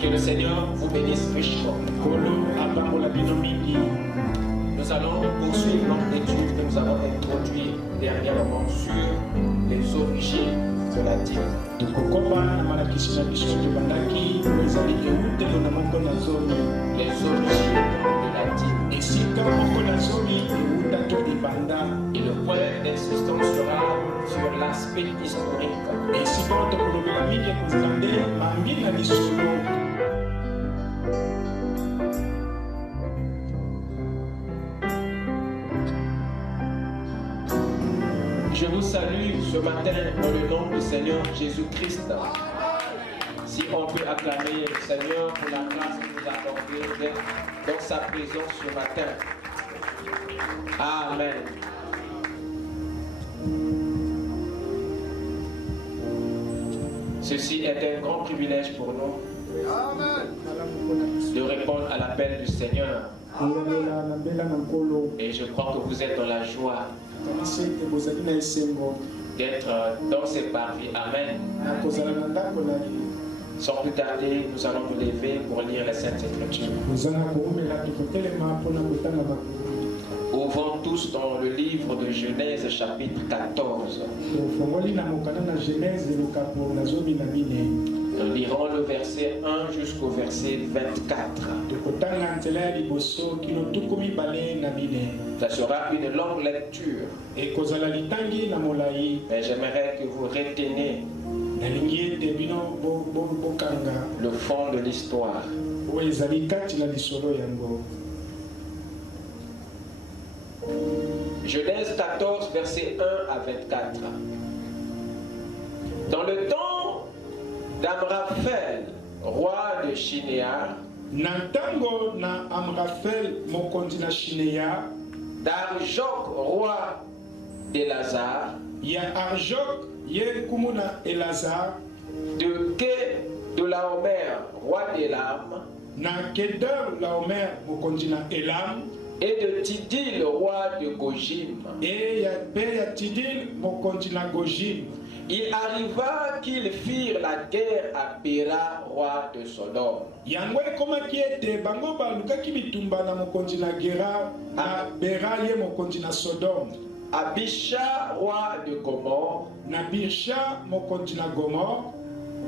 Que le Seigneur vous bénisse richement. Nous allons poursuivre notre étude que nous avons introduite dernièrement sur les origines de la dîme. Les origines de la dîme. Et le point d'insistance sera sur l'aspect historique. Je vous salue ce matin dans le nom du Seigneur Jésus-Christ. Si on peut acclamer le Seigneur pour la grâce qu'il nous a accordée d'être dans sa présence ce matin. Amen. Ceci est un grand privilège pour nous. De répondre à l'appel du Seigneur. Et je crois que vous êtes dans la joie d'être dans ces parvis. Amen. Sans plus tarder, nous allons nous lever pour lire les Saintes Écritures. Ouvrons tous dans le livre de Genèse chapitre 14. Nous lirons le verset 1 jusqu'au verset 24. Ça sera une longue lecture. Mais j'aimerais que vous reteniez le fond de l'histoire. Genèse 14, verset 1 à 24. Dans le temps d'Amraphel, roi de Shinéar, Nantango na Amraphel mokonzi na Shinéar, d'Arjok, roi d'Elazar, ya Arjok ye kumuna Elazar, de Kedorlaomer, roi d'Élam, na Kedorlaomer mokonzi na Elam, et de Tidil, roi de Gojim. Et ya Tidil mokonzi na Gojim. Il arriva qu'ils firent la guerre à Béra, roi de Sodome. Yangwe koma kiete bango balukaki bitumba na mokonzi na Gera na Béra ye mokonzi na Sodome. Abisha, roi de Gomor, na Birsha mokonzi na Gomor,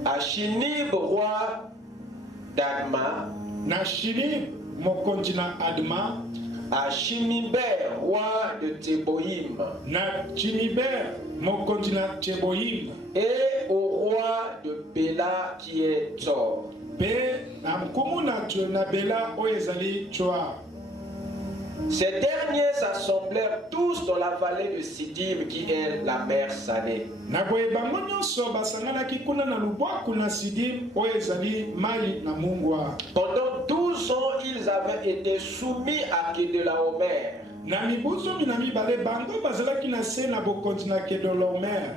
à Shinib, roi d'Adma, na Shinib mokonzi na Adma, à Shiniber, roi de Teboïm, na Chiniber mokonzi na Teboïm, et au roi de Béla qui est Tzor. Pe na mkumuna na Béla oyezali Tsoar. Ces derniers s'assemblèrent tous dans la vallée de Sidim qui est la mer Salée. Na boye bango nyonso basanganaki kuna na lubwaku na Sidim oyezali mai na mungwa. Pendant 12 ans, ils avaient été soumis à Kedorlaomer. Na mibuzo mina mibale bango bazalaki na se na bokonzi na Kedorlaomer.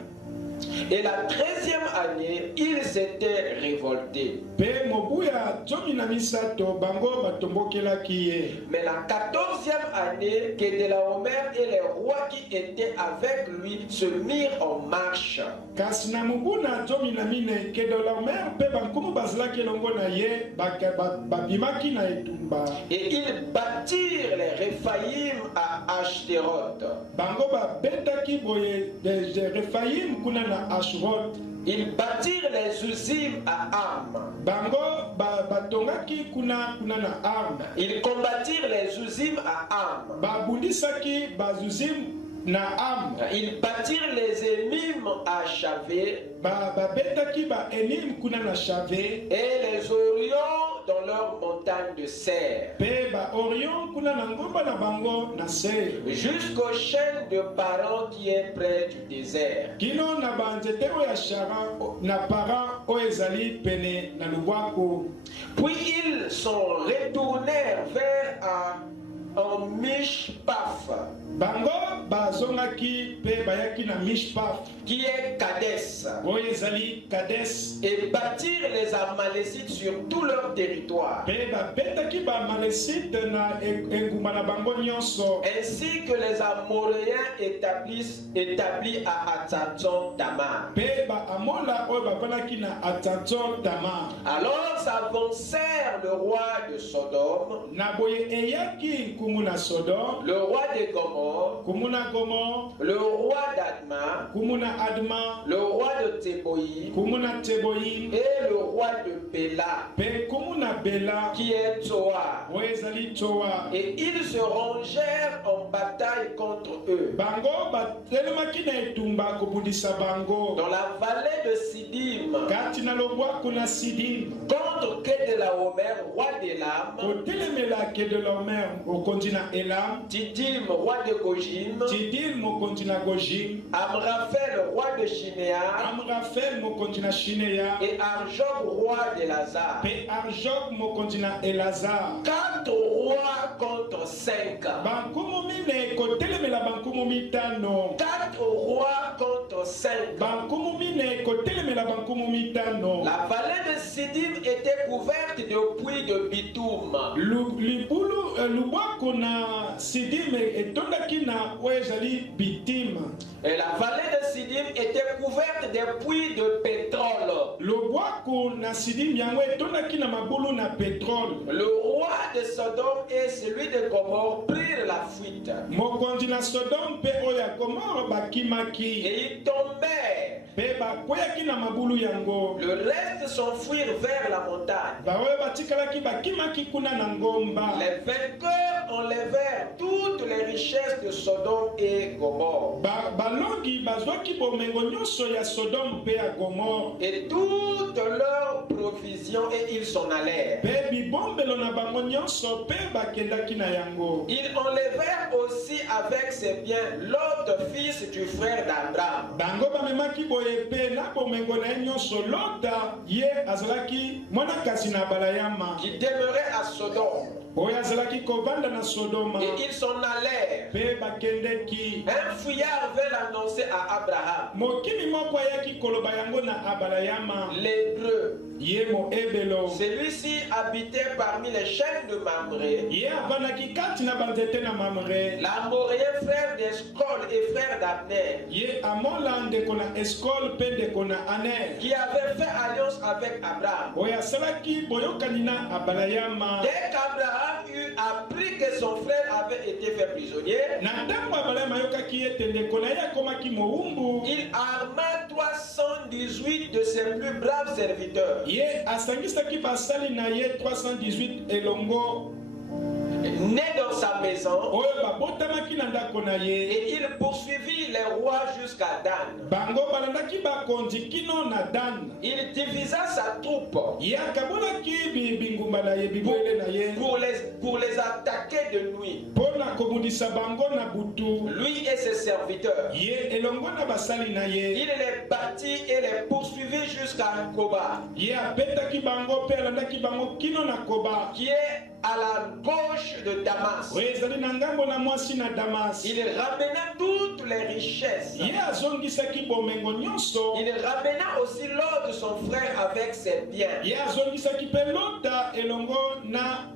Et la 13e année, ils s'étaient révoltés. Pe mobuya zomi na misato bango batombokelaki ye. Mais la 14e année, Kedorlaomer et les rois qui étaient avec lui se mirent en marche. Kasi na mubuna zomi na mine Kedorlaomer pe bankumu bazalaki longo na ye babimaki na etumba. Et ils bâtirent les Réphaïm à Ashteroth. Bango babetaki boye de Réphaïm kuna na Ashrot. Ils bâtirent les Uzim à Am. Bango batongaki kuna na Am. Ils combattirent les Uzim à Am. Babundisaki bazuzim na Am. Ils bâtirent les Émim à Chavé. Babetaki ba Enim kuna na Chavé. Et les Orions dans leur montagne de Serre. Pe ba Orion kuna na ngomba na bango na Serre. Jusqu'au chêne de Paran qui est près du désert. Kino na banzete oya Sharan na Paran oyezali pene na lubwako. Puis ils sont retournèrent vers en Mishpaf. bango bazongaki pe bayaki na Mishpa qui est Kadès, oyo ezali Kades et bâtir les Amalécites sur tout leur territoire, pe babetaki baamalesite na engumba na bango nyonso, ainsi que les Amoréens établis à Hatzatzon Tamar. pe baamola oyo bavandaki na Hatzatzon Tamar. Alors s'avancèrent le roi de Sodome, Na boye eyaki nkumu na Sodome, le roi de Gomorre, nkumu na Gomor, le roi d'Adma, nkumu na Adma, le roi de Teboï nkumu na Teboyim, et le roi de Béla, pe nkumu na Bela qui est Tsoa. oyo ezali Tsoa. Et ils se rangèrent en bataille contre eux Bango batelemaki na etumba kobundisa bango dans la vallée de Sidim, kati na lobwaku na Sidim, contre Kedelaomer, roi d'Elam, kotelemela Kedelaomer mokonzi na Elam, Tidim, roi de Gojim, Tidil mokonzi na Gojim, Amraphel, roi de Shinéar, Amrafel mokonzi na Shineya, et Arjok, roi d'Elazar. pe Arjok mokonzi na Elazar. 4 rois contre 5. Bankumu mine kotelemela bankumu mitano, 4 rois contre 5. bankumu mine kotelemela bankumu mitano. La vallée de Sidim était couverte de puits de bitume. Lubwaku na Sidim etondaki na oyo ezali Bitim. Et la vallée de Sidim était couverte des puits de pétrole. Lubwaku na Sidim yango etondaki na mabulu na pétrole. Le roi de Sodome et celui de Gomorre prirent la fuite. Mokonzi na Sodome pe oyo ya Gomorre bakimaki. Et ils tombèrent. Pe bakweyaki na mabulu yango. Le reste s'enfuirent vers la montagne. Baoyo batikalaki bakimaki kuna na ngomba. Les vainqueurs enlevèrent toutes les richesses de Sodome et Gomorre. Balongi bazwaki bomengo nyonso ya Sodome pe ya Gomorre. Et toutes leurs provisions, et ils s'en allèrent. Pe bibombelo na bango nyonso pe bakendaki na yango. Ils enlevèrent aussi avec ses biens l'autre fils du frère d'Abraham, Bango bamemaki boye pe na bomengo na ye nyonso Lota ye azalaki mwana kasi na Balayama qui demeurait à Sodome. oyo azalaki kovanda na Sodoma. Et ils s'en allèrent. Pe bakendeki. Un fouillard vint l'annoncer à Abraham. Mokimi moko ayaki koloba yango na Abalayama. L'Hébreu, Ye mo ebelo. celui-ci habitait parmi les chaînes de Mamré. Ye avandaki kati na banzete na Mamre. L'Amoréen frère d'Escol et frère d'Abner, Ye amola ndeko na Eskol pe ndeko na Aner. qui avait fait alliance avec Abraham. Oyo asalaki boyokani na Abalayama. Dès qu'Abraham eut appris que son frère avait été fait prisonnier, Na ntango Abalayama yokaki ete ndeko na ye akomaki mowumbu. il arma 318 de ses plus braves serviteurs. Ye asangisaki basali na ye 318 elongo Né dans sa maison, oyo babotamaki na ndako na ye. et il poursuivit les rois jusqu'à Dan. Bango balandaki bakonzi kino na Dan. Il divisa sa troupe Ye akabolaki bingumba na ye bibwele na ye pour les attaquer de nuit, mpo na kobundisa bango na butu. lui et ses serviteurs. Ye elongo na basali na ye. Il les battit et les poursuivit jusqu'à Koba, Ye abetaki bango mpe alandaki bango kino na Koba qui est à la gauche de Damas. oyo ezali na ngambo na mwasi na Damas. Il ramena toutes les richesses. Ye azongisaki bomengo nyonso. Il ramena aussi l'or de son frère avec ses biens, Ye azongisaki mpe Lota elongo na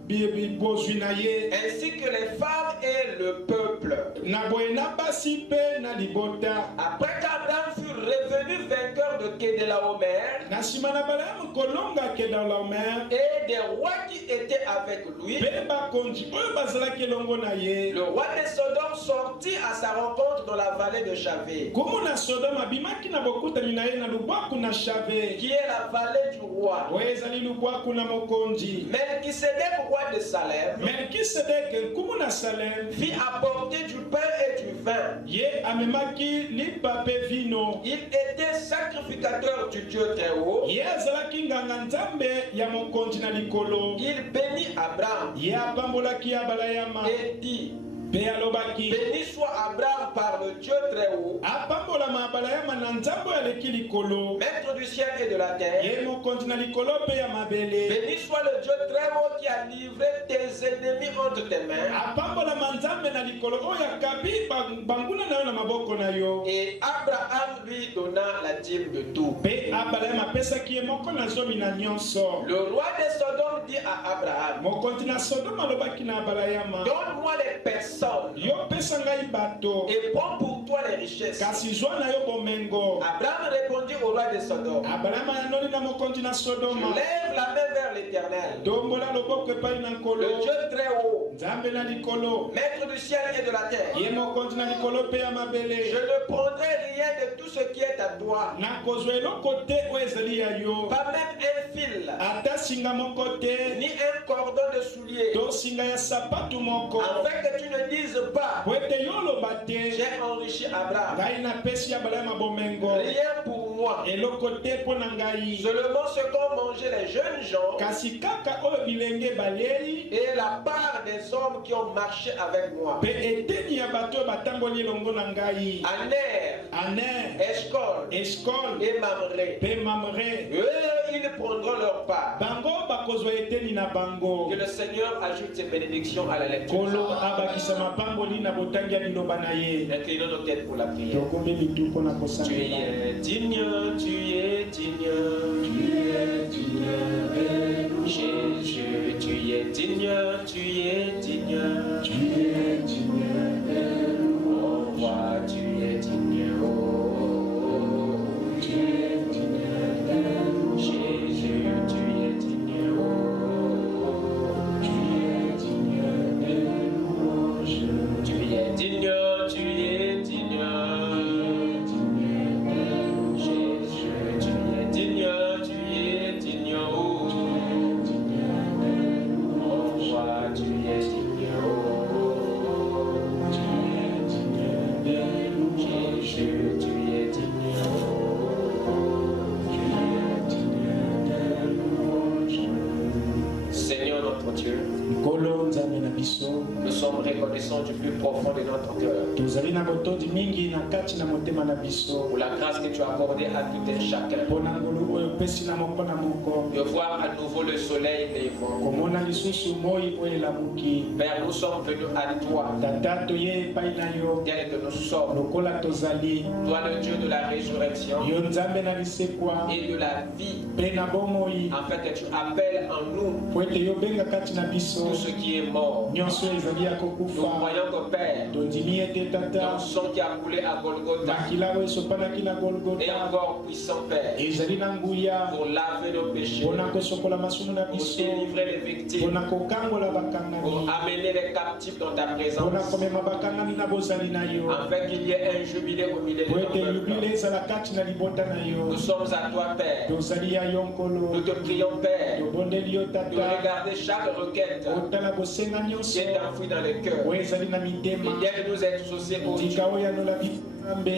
bozwi na ye. ainsi que les femmes et le peuple. Na boye na basi mpe na libota. Après qu'Abraham fut revenu vainqueur de Kedelaomer Na nsima na Balamu kolonga Kedalaomer et des rois qui étaient avec lui, mpe bakonzi oyo bazalaki elongo na ye. le roi de Sodome sortit à sa rencontre dans la vallée de Chavé, Kumu na Sodoma abimaki na bokutani na ye na lubwaku na Shave qui est la vallée du roi. oyo ezali lubwaku na mokonzi. Melchisedec, roi de Salem, Melkisedeke nkumu na Salem fit apporter du pain et du vin. ye amemaki lipa mpe vino. Il était sacrificateur du Dieu très haut. Ye azalaki nganga nzambe ya mokonzi na likolo. Il bénit Abraham Ye apambolaki Abalayama et dit, mpe alobaki béni soit Abraham par le Dieu très haut, apambolama balayama na nzambo ya leki likolo. Maître du ciel et de la terre. Ye mokonzi na likolo pe ya mabele. Béni soit le Dieu très haut qui a livré tes ennemis entre tes mains. Apambola manzambe na likolo oyo akabi banguna na yo na maboko na yo. Et Abraham lui donna la dîme de tout. Pe Abraham apesaki ye moko na zomi na nyonso. Le roi de Sodome dit à Abraham, Mokonzi na Sodome alobaki na Abraham, donne-moi les personnes yo pesa ngai bato et prends pour toi les richesses. kasi zwa na yo bomengo. Abraham répondit au roi de Sodome, Abraham anoni na mokonzi na Sodoma, lève la main vers l'Éternel, dombola loboko epai na le nkolo Dieu très haut, nzambe na likolo maître du ciel et de la terre. ye mokonzi na likolo pe ya Je mabele. ne prendrai rien de tout ce qui est à toi, Nakozwa eloko te oyo ezali ya yo, pas même un fil, ata singa moko te ni un cordon de soulier, to singa ya sapatu moko, afin que tu ne dises pas, po ete yo oloba te j'ai enrichi Abraham. ngai napesi Abrahama bomengo. Rien pour moi, Eloko te mpo na ngai, seulement ce qu'ont mangé les jeunes gens kasi kaka oyo bilenge balei et la part des hommes qui ont marché avec moi. pe eteni ya bato oyo batamboli elongo na ngai. Aner, Aner, Eshcol Eskol et Mamré. pe Mamre, Eux, ils prendront leur part. bango bakozwa eteni na bango. Que le Seigneur ajoute ses bénédictions à la lecture. Kolo abakisa mapamboli na botangi ya liloba na ye. Inclinons nos têtes pour la prière. Tokombe mitu mpo na Tu kosambela. es digne, tu es digne. Jésus, tu es digne, tu es digne. Oh roi, tu es digne. Oh, Jésus, tu es digne. Oh, tu es digne, tu es digne. Jésus, tu es digne, tu es digne. Oh roi, tu es digne. Jésus, tu es digne. Seigneur notre Dieu, Nkolo nzambe na biso, nous sommes reconnaissants du plus profond de notre cœur tozali na botondi mingi na kati na motema na biso pour la grâce que tu as accordée à tout un chacun mpo na ngolu oyo opesi na moko na moko, de voir à nouveau le soleil levant. komona lisusu moi oyo elamuki. Père, nous sommes venus à toi Tata toye epai na yo tel que nous sommes. lokola tozali, Toi, le Dieu de la résurrection yo nzambe na lisekwa et de la vie, mpe na bomoi, afin que tu appelles en nous po ete yo benga kati na biso tout ce qui est mort. nyonso ezali ya Nous kokufa. croyons que Père, Tondimi ete ton tata sang qui a coulé à Golgotha makila oyo esopanaki na est Golgota encore puissant, Père, ezali na nguya pour laver nos péchés, mpona kosokola masumu na pour biso, délivrer les victimes, mpona kokangola pour bakangami, amener les captifs dans ta mpona présence, komema bakangami na bozali na yo, afin qu'il y ait un jubilé au milieu de po ton ete yubile peuple. ezala kati na libota na yo. Nous sommes à toi, Père. Tozali ya yo nkolo, Nous te prions, Père, tobondeli yo de tata, regarder chaque requête otala bosenga qui nyonso est enfouie dans le cœur. oyo ezali na mitema, Et aide-nous à être associés au Dieu. tika oyo anola nzambe,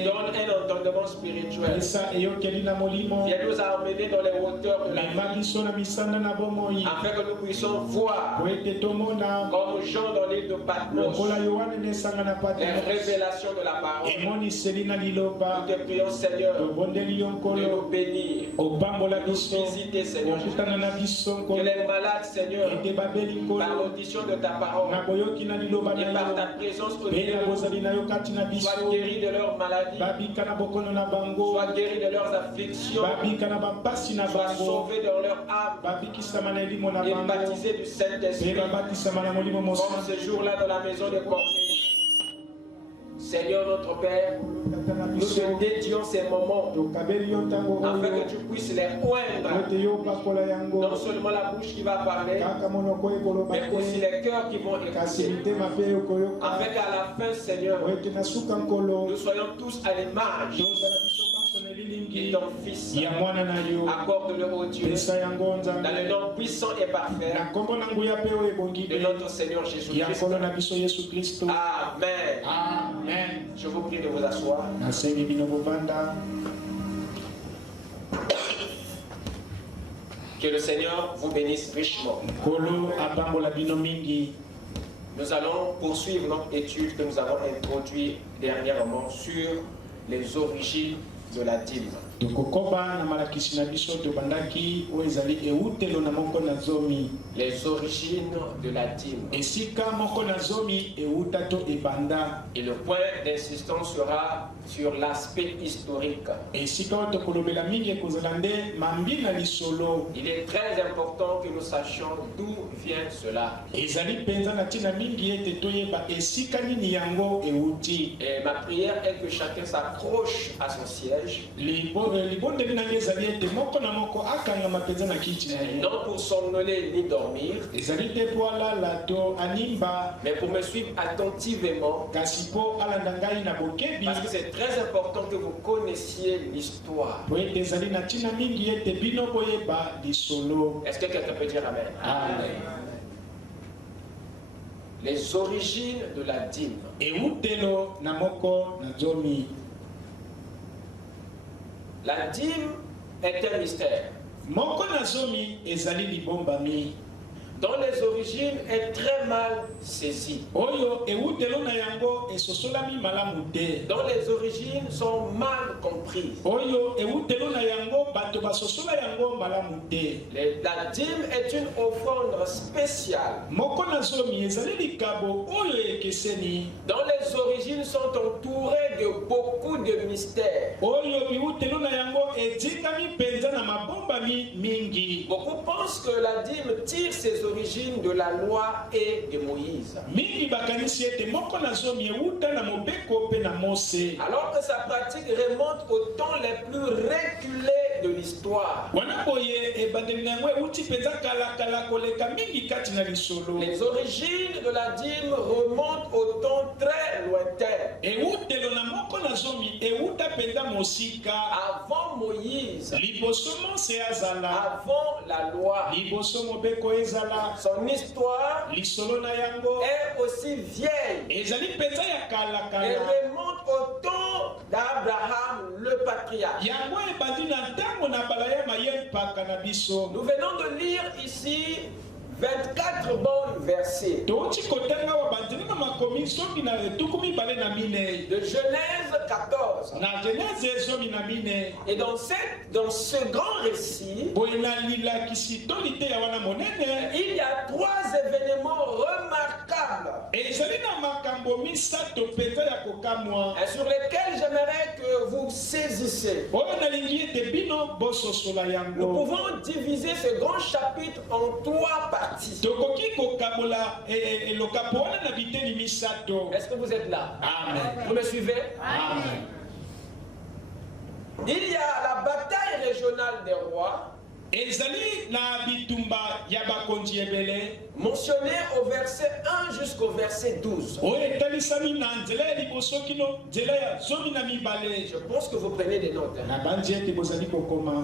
Donne un entendement spirituel. pesa eyokeli na molimo, Viens nous emmener dans les hauteurs de la mema vie, biso na misanda na bomoi, afin que nous puissions voir, po ete tomona comme Jean dans l'île de Patmos, lokola yohane nesanga na les Patmos, révélations de la parole. emoniseli na liloba. Nous te prions, Seigneur, Tobondeli yo de nkolo, nous bénir, opambola de nous biso, visiter, Seigneur Jésus. okutana na biso Que nkolo, les malades, Seigneur, ete babeli par nkolo, l'audition de ta parole na boyoki na liloba et na par yo, ta présence au mpe milieu na de nous, bozali na yo kati na biso, soient guéris de leurs maladies, babika na bokono na bango, soient guéris de leurs afflictions, babika na bapasi na soient bango, sauvés dans leur âme babikisama na elimo na et bango, baptisés du mpe Saint-Esprit, babatisama na molimo comme mosantu. ce jour-là dans la maison de Cornélie. Seigneur notre Père, Tata na nous biso, te dédions ces moments tokabeli yo ntango afin oyo, que tu puisses les oindre, po ete yo opakola yango, non seulement la bouche qui va parler, kaka monoko ekoloba mais aussi te, les cœurs qui vont kasi écouter, mitema mpe yokoyoka, afin qu'à la fin, Seigneur, po ete na suka nkolo nous soyons tous à l'image tozala biso baso na de elilingi ton Fils. ya mwana na yo, Accorde-le au Dieu, pesa yango dans nzambe, le nom puissant et parfait na nkombo na nguya mpe oyo ebongi de te notre Seigneur ya Jésus-Christ. nkolo na biso yesu kristo. Amen. Amen. Je vous prie de vous asseoir. Nasengi bino bovanda. Que le Seigneur vous bénisse richement. Nkolo apambola bino mingi. Nous allons poursuivre notre étude que nous avons introduite dernièrement sur les origines de la dîme. tokokoba na malakisi na biso tobandaki oyo ezali eutelo na moko na zomi. Les origines de la dîme. Esika moko na zomi euta to ebanda. Et le point d'insistance sera sur l'aspect historique. Esika oyo tokolobela mingi ekozala nde mambi na lisolo. Il est très important que nous sachions d'où vient cela. Ezali mpenza na ntina mingi ete toyeba esika nini yango euti. Et ma prière est que chacun s'accroche à son siège. Libondeli na ngai ezali ete moko na moko akangama mpenza na kiti na ye. Non pour somnoler ni dormir, ezali te po alala to animba, mais pour me suivre attentivement. kasi po alanda ngai na bokebi. Parce que c'est très important que vous connaissiez l'histoire. Po ete ezali na ntina mingi ete bino boyeba lisolo. Est-ce que quelqu'un peut dire amen? Amen. Les origines de la dîme. Eutelo na moko na zomi. La dîme est un mystère. Moko na zomi ezali libombami. Dont les origines est très mal saisie. Oyo eutelo na yango esosolami malamu te. Dont les origines sont mal comprises. Oyo eutelo na yango bato basosola yango malamu te. La dîme est une offrande spéciale. Moko na zomi ezali likabo oyo ekeseni. Dont les origines sont entourées de beaucoup de mystères. Oyo eutelo na yango etikami penza na mabombami mingi. Beaucoup pensent que la dîme tire ses origines de la loi et de Moïse. Mingi bakanisi ete moko na zomi euta na mobeko pe na Mose. Alors que sa pratique remonte au temps les plus reculés de l'histoire. Wana boye ebandeli na yango euti penza kala koleka mingi kati na lisolo. Les origines de la dîme remontent au temps très lointain. Eutelo na moko na zomi euta penza mosika. Avant Moïse. Liboso Mose azala. Avant la loi. Liboso mobeko ezala. Son histoire lisolo na yango est aussi vieille. ezali penza ya kala Elle kala. remonte au temps d'Abraham, le patriarche. Yango ebandi na ntango na balayama ye mpaka na biso. Nous venons de lire ici 24 bons versets touti kotanga wa bandini na makomi soki na tukumi bale na mine. de Genèse 14. Na Genèse zomi na mine. Et dans ce grand récit, Boye na lilakisi tolite ya wana monene. il y a 3 événements remarquables Ezali na makambo misato penza ya kokamwa. et sur lesquels j'aimerais que vous saisissez. Oyo nalingi ete bino bososola Nous yango. pouvons diviser ce grand chapitre en 3 parties. Tokoki kokabola elokapo wana na biteni misato. Est-ce que vous êtes là? Amen. Vous me suivez? Amen. Il y a la bataille régionale des rois, ezali na bitumba ya bakonzi ebele mentionnée au verset 1 jusqu'au verset 12. oyo etalisami na nzela ya liboso kino nzela ya zomi na mibale. Je pense que vous prenez des notes. Na bandi ete bozali kokoma.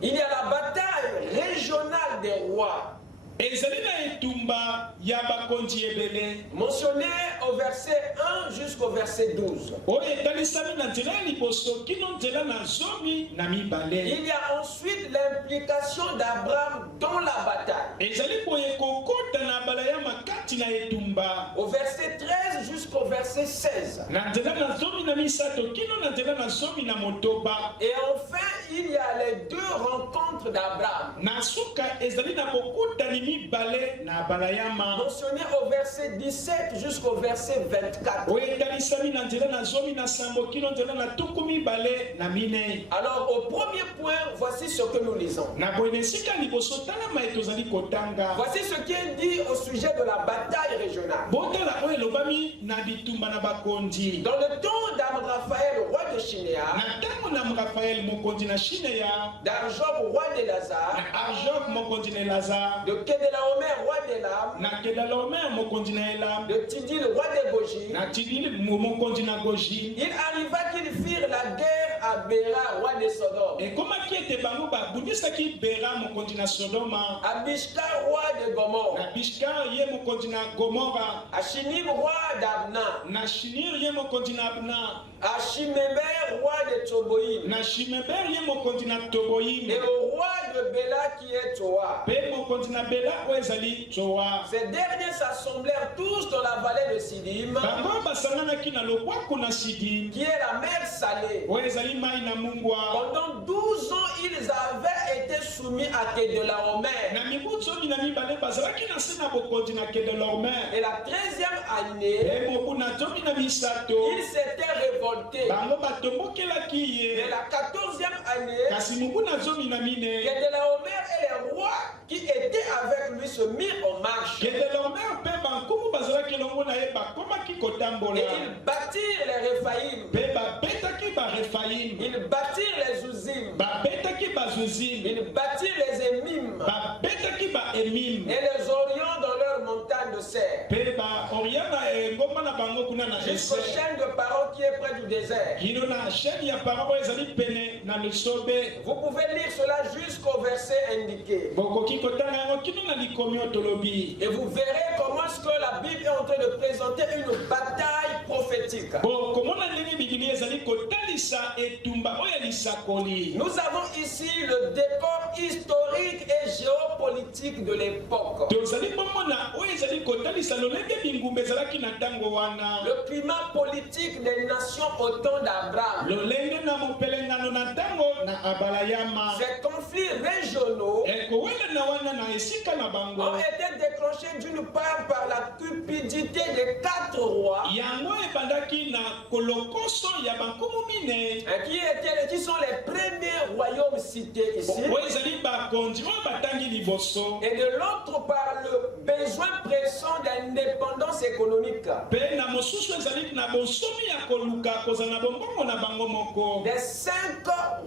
Il y a la bataille régionale des rois, ezali na etumba ya bakonzi ebele mentionnée au verset 1 jusqu'au verset 12. oyo etalisami na nzela ya liboso kino nzela na zomi na mibale. Il y a ensuite l'implication d'Abraham dans la bataille, ezali boye kokota na balayama kati na etumba au verset 13 jusqu'au verset 16. na nzela na zomi na misato kino na nzela na zomi na motoba. Et enfin, il y a les 2 rencontres d'Abraham, Na suka ezali na bokutani mibale na balayama mentionnées au verset 17 jusqu'au verset 24. oyo etalisami na nzela na zomi na sambo kino nzela na tuku mibale na mine. Alors, au premier point, voici ce que nous lisons. Na boye na esika liboso talama ye tozali kotanga. Voici ce qui est dit au sujet de la bataille régionale. Botala oyo elobami na bitumba na bakonzi. Dans le temps d'Amraphaël, roi de Shinéar, Na ntango na Rafael mokonzi na Shineya, d'Arjob, roi d'Elazar, na Arjob mokonzi na Elazar, de Kedelaomer, roi d'Elam, na Kedalaomer mokonzi na Elam, de Tidil, roi de Goji, na Tidili mokonzi na Goji. il arriva qu'ils firent la guerre à Béra, roi de Sodome. Et comment qui était bango ba bundisa ki bera mon continent Sodoma. Abishka, roi de Gomorre. Na Bishka ye mon continent Gomorra. Ashinib, roi d'Abna. Na Shinir ye mon continent Abna. Achimeber, roi de Toboïm. Na Shimeber ye mon continent Toboïm. Et au roi de Béla qui est Toa. Pe mon continent Bela oezali Toa. Ces derniers s'assemblèrent tous dans la vallée de Sidim, Bango basangana ki na lobwa kuna Sidim. qui est la mer salée. Oezali mai na mungwa. Pendant 12 ans, ils avaient été soumis à Kedorlaomer. Na mibutso mi na mibale bazalaki na se na bokonzi na Kedorlaomer. Et la 13e année, Pe mobu na zomi na misato. ils s'étaient révoltés. Bango batombokelaki ye. Et la 14e année, Kasi mobu na zomi na mine. Kedorlaomer et les rois qui étaient avec lui se mirent en marche. Kedorlaomer pe bankumu bazalaki longo na ye bakomaki kotambola. Et ils bâtirent les Réphaïm. Pe babetaki ba Rephaïm. Ils bâtirent les Uzim. Babetaki ba Zuzim. Ils bâtirent les Émim. Babetaki ba Emim. Et les Orions dans leurs montagnes de serre. Pe ba Oriana ngoma na bango kuna na Jusqu'au Ese. chêne de Paro qui est près du désert. Kino na chaîne ya parabo ezali pene na lesobe. Vous pouvez lire cela jusqu'au verset indiqué. Bokoki kotanga yango kino na likomi otolobi. Et vous verrez comment est-ce que la Bible est en train de présenter une bataille prophétique. Bon, komona ndenge Biblia ezali kotalisa etumba oyo lisakoli. Nous avons ici le décor historique et géopolitique de l'époque. Tozali bomona oyo ezali kotalisa lolenge bingumba ezalaki na ntango wana. Le climat politique des nations au temps d'Abraham. Lolenge na mopelengano na ntango na abalayama. Ces conflits régionaux Ekowela na wana na esika na bango. ont été déclenchés d'une part par la cupidité des 4 rois Yango ebandaki na kolokoso ya bankumu mine. qui sont les premiers royaumes cités ici. Oyo ezali bakonzi oyo batangi liboso. Et de l'autre par le besoin pressant d'indépendance économique Pe na mosusu ezali na bosomi ya koluka kozala na bombongo na bango moko. des 5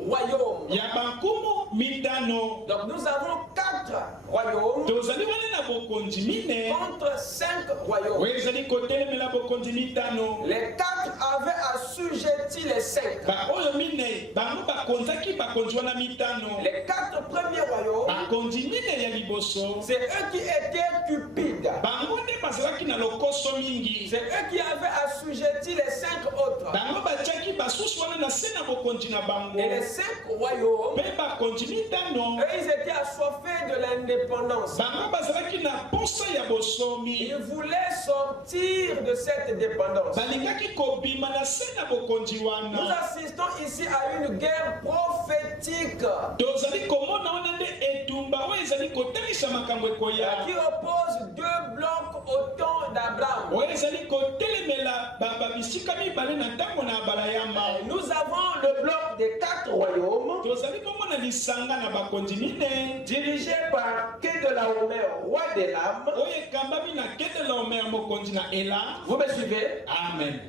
royaumes. Ya bankumu mitano. Donc nous avons 4 royaumes Tozali wana na bokonzi mine. contre 5 royaumes. Oyo ezali kotelemela bokonzi mitano. Les 4 avaient assujetti les 5. Ba oyo mine bango bakonzaki bakonzi wana mitano. Les 4 premiers royaumes, Bakonzi mine ya liboso. c'est eux qui étaient cupides. Bango nde bazalaki na lokoso mingi. C'est eux qui avaient assujetti les 5 autres. Bango batiaki basusu wana na se na bokonzi na bango. Et les 5 royaumes, Pe bakonzi mitano. eux, ils étaient assoiffés de l'indépendance. Bango bazalaki na posa ya bosomi. Ils voulaient sortir de cette dépendance. Balingaki kobima na se na bokonzi Nous wana. assistons ici à une guerre prophétique Tozali komona wana nde etumba oyo ezali kotalisa makambo ekoya. qui oppose 2 blocs au temps d'Abraham. Oyo ezali kotelemela babisika mibale na ntango na balayama. Nous avons le bloc des 4 royaumes Tozali komona lisanga na bakonzi mine. dirigé par Kedorlaomer, roi d'Élam. Oyo ekambami na Kedorlaomer mokonzi na Ela. Vous me suivez? Amen.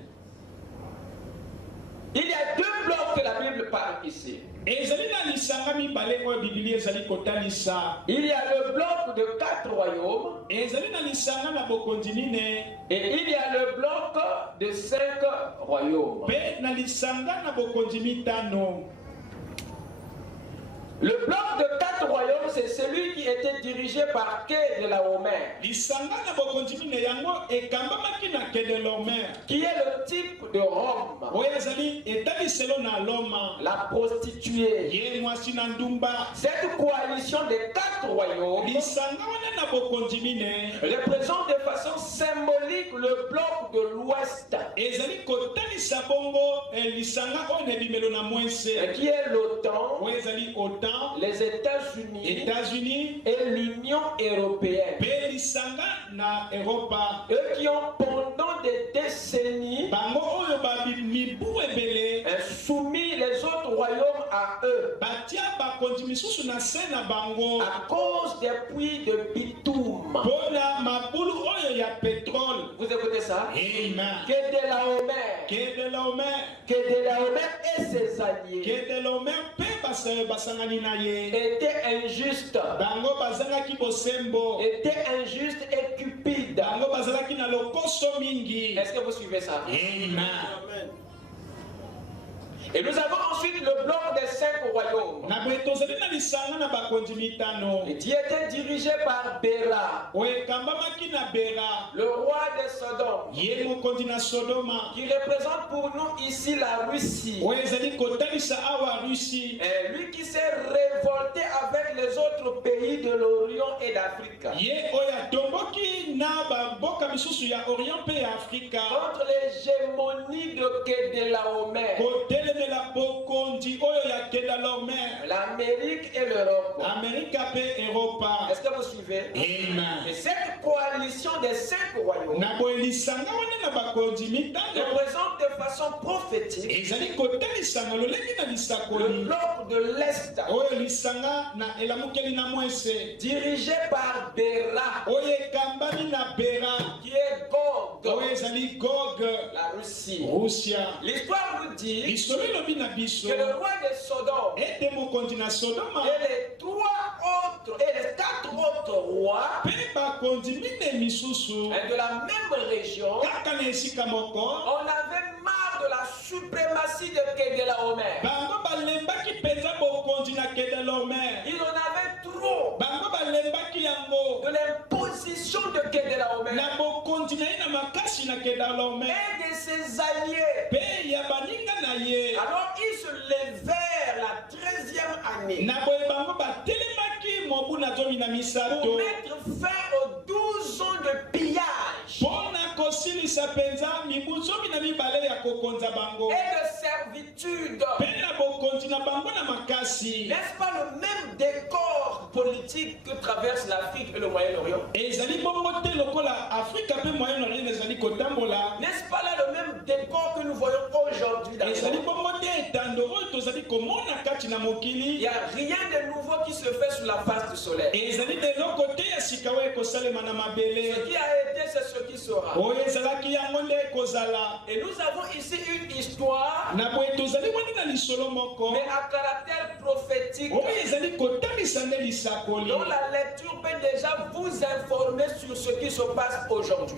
Il y a 2 blocs que la Bible parle ici. Ezali na lisanga mibale oyo Biblia ezali kotalisa. Il y a le bloc de 4 royaumes Ezali na lisanga na bokonzi mine. et il y a le bloc de 5 royaumes. Pe na lisanga na bokonzi mitano. Le bloc de 4 royaumes, c'est celui qui était dirigé par Kedorlaomer, Lisanga na bokonzi mine yango ekambamaki na Kedorlaomer. qui est le type de Rome, Oyo ezali etaliselo na Loma. la prostituée. Ye mwasi na ndumba. Cette coalition des 4 royaumes Lisanga wana na bokonzi mine. représente de façon symbolique le bloc de l'Ouest, Ezali kotalisa bongo lisanga oyo na ebimelo na mwese. qui est l'OTAN, Oyo ezali OTAN, les États-Unis États-Unis, et l'Union européenne. pe lisanga na Europa. Eux qui ont pendant des décennies Bango oyo mibu ebele soumis les autres royaumes à eux batia bakonzi misusu na se na bango à cause des puits de bitume. mpona mabulu oyo ya pétrole. Vous écoutez ça? Amen. Kedorlaomer Kedorlaomer et ses alliés pe basangani na ye. étaient injustes, Bango bazalaki bosembo. étaient injustes et cupides. Bango bazalaki na lokoso mingi. Est-ce que vous suivez ça? Amen. Et nous avons ensuite le bloc des 5 royaumes. Et qui était dirigé par Béra, le roi de Sodome, qui représente pour nous ici la Russie. Et lui qui s'est révolté avec les autres pays de l'Orient et d'Afrique contre l'hégémonie de Kedelaomer, l'Amérique et l'Europe. Est-ce que vous suivez? Amen. Et cette coalition des 5 royaumes représente de façon prophétique le bloc de l'Est, dirigé par Béra, qui est Gog, la Russie. L'histoire nous dit que le roi de Sodome et les 4 autres rois de la même région, on avait marre de la suprématie de Kedelaomer. Ils en avaient trop de l'imposition de Kedelaomer et de ses alliés. Alors ils se levèrent la 13e année pour mettre fin aux 12 ans de pillage et de servitude. N'est-ce pas le même décor politique que traverse l'Afrique et le Moyen-Orient? N'est-ce pas là le même décor que nous voyons aujourd'hui dans le monde? Il n'y a rien de nouveau qui se fait sur la face du soleil. Ce qui a été, c'est ce qui sera. Et nous avons ici une histoire, mais à caractère prophétique, dont la lecture peut déjà vous informer sur ce qui se passe aujourd'hui.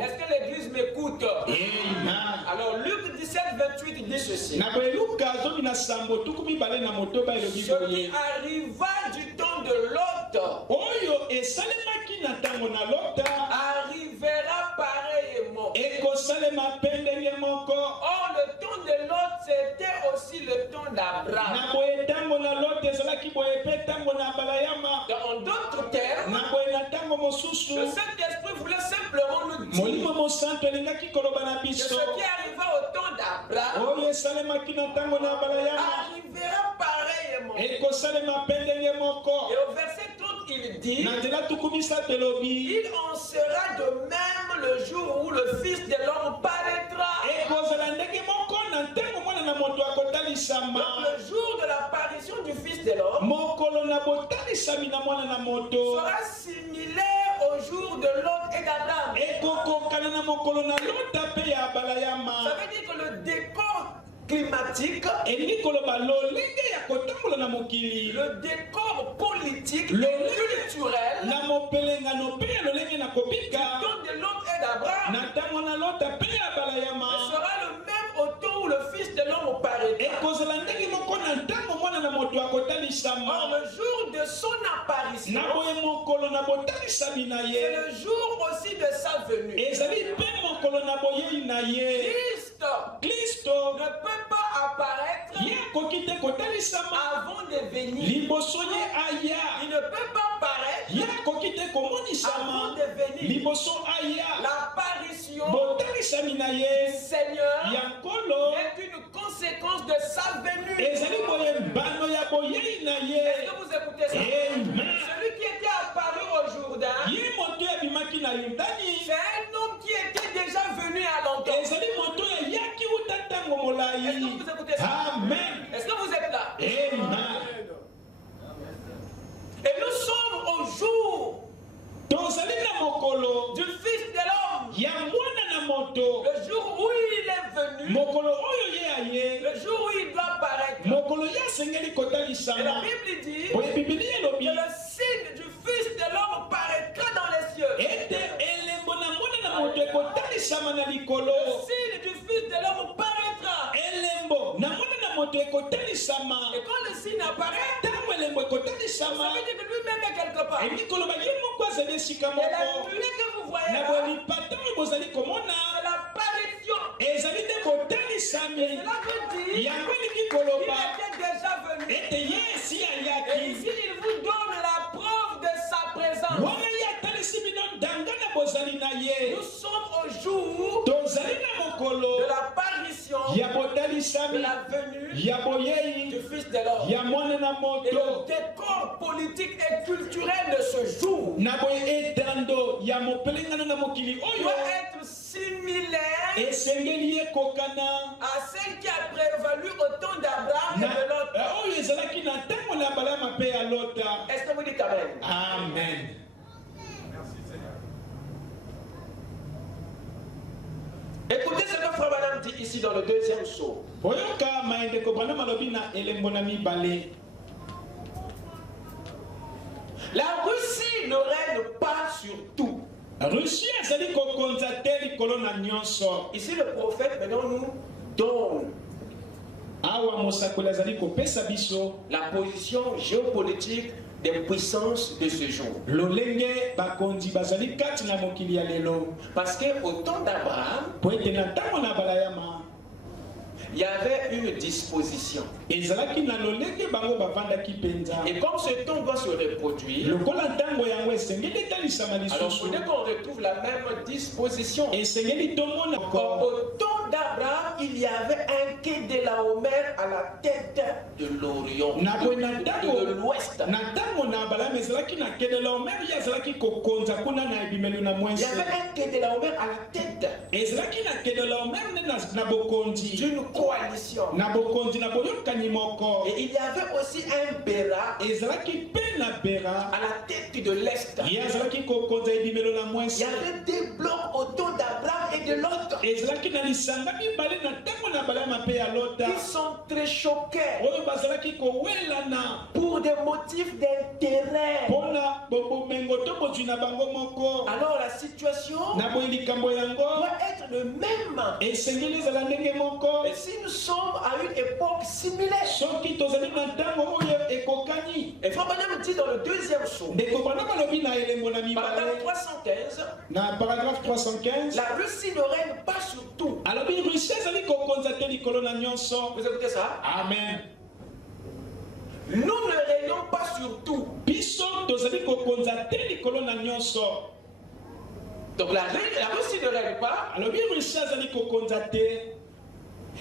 Est-ce que l'église m'écoute? Alors Luc 17:28 dit ceci. Ce qui arriva du temps de Lot arrivera pareillement. Or le temps de Lot c'était aussi le temps d'Abraham. En d'autres termes, le Saint-Esprit voulait simplement nous dire que ce qui arriva au temps d'Abraham arrivera pareillement. Et au verset 30 il dit, il en sera de même le jour où le Fils de l'homme paraîtra. Donc le jour de l'apparition du Fils de l'homme sera similaire au jour de Lot et d'Abraham. Ça veut dire que le décor climatique, le décor politique, le culturel, du temps de Lot et d'Abraham sera le même au temps où le Fils de l'homme paraîtra. Or, le jour de son apparition, c'est le jour aussi de sa venue. Christ ne peut pas apparaître avant de venir. Il ne peut pas apparaître avant de venir. L'apparition du Seigneur est une conséquence de sa venue. Est-ce que vous écoutez ça? Celui qui était apparu au Jourdain, c'est un homme qui était déjà venu à longtemps. Est-ce que vous écoutez ça? Amen. Est-ce que vous êtes là? Amen. Et nous sommes au jour du Fils de l'homme. Le jour où il est venu, le jour où il doit apparaître. Et la Bible dit que le signe du Fils de l'homme paraîtra dans les cieux. Le signe du ekotelisama. Et quand le signe apparaît, Ntango elembo ça ekotelisama. veut dire que lui-même est quelque part. Elingi koloba ye moko azali esika Et la moko. nuée que vous voyez Na là, bolipata oyo bozali komona c'est l'apparition. ezali nde kotelisami. Cela veut dire Yango elingi qu'il koloba était déjà venu. ete ye esi Et ayaki. ici, il vous donne la preuve de sa présence. Wana ye atalisi bino ndanga na bozali na ye. Nous sommes au jour Tozali na mokolo de l'apparition, ya de botalisami la venue ya boyei du Fils de l'homme. ya mwana na Et moto le décor politique et culturel de ce jour na boye etando ya mopelengana na mokili oyo doit être similaire esengeli ekokana à celle qui a prévalu au temps d'Abraham na et de l'autre. oyo ezalaki na ntango na balama mpe ya lota. Est-ce que vous dites Amen? Amen. Écoutez ce que Frère Branham dit ici dans le deuxième saut. oyoka maendeko bana malobi na elembo na mibale. La Russie ne règne pas sur tout. Russie ezali kokonza te likolo na nyonso. Ici, le prophète maintenant nous donne Awa mosakoli azali kopesa biso la position géopolitique des puissances de ce jour. lolenge bakonzi bazali kati na mokili ya lelo. Parce qu'au temps d'Abraham, Po ete na ntango na balayama il y avait une disposition. ezalaki na lolenge bango bavandaki mpenza. Et comme ce temps doit se reproduire, Lokola ntango yango esengeli etalisama alors il lisusu. faudrait qu'on retrouve la même disposition. Esengeli tomona Comme ko au temps d'Abraham, il y avait un quai de la Homer à la tête de l'Orient, na boye na de ntango l'Ouest. na ntango na balama ezalaki na kedela omer ye azalaki kokonza kuna na ebimeli na Il y mwese. avait un quai de la Homer à la tête ezalaki na kedela omer nde na bokonzi d'une coalition. na bokonzi na boyokani moko. Et il y avait aussi un Béra ezalaki mpe na bera à la tête de l'Est. ye azalaki kokonza ebimelo na Il y mwese. avait des blocs autour d'Abraham et de l'autre ezalaki na lisanga mibale na ntango na balama mpe ya lota qui sont très choqués oyo bazalaki kowelana pour des motifs d'intérêt. mpona bobomengo to bozwi na bango moko. Alors la situation na boye likambo yango doit être le même. esengeli ezala ndenge moko. Et si nous sommes à une époque similaire, soki tozali na ntango oyo ekokani. et Frère Branham dit dans le deuxième saut, ndeko bana balobi na elembo na paragraphe mibale 315, na paragraphe 315 la Russie ne règne pas sur tout. alobi Russie ezali kokonza te likolo na nyonso. Vous écoutez ça? Amen. Nous ne régnons pas sur tout. biso tozali kokonza te likolo na nyonso. Donc la Russie ne règne pas, alobi Russie azali kokonza te.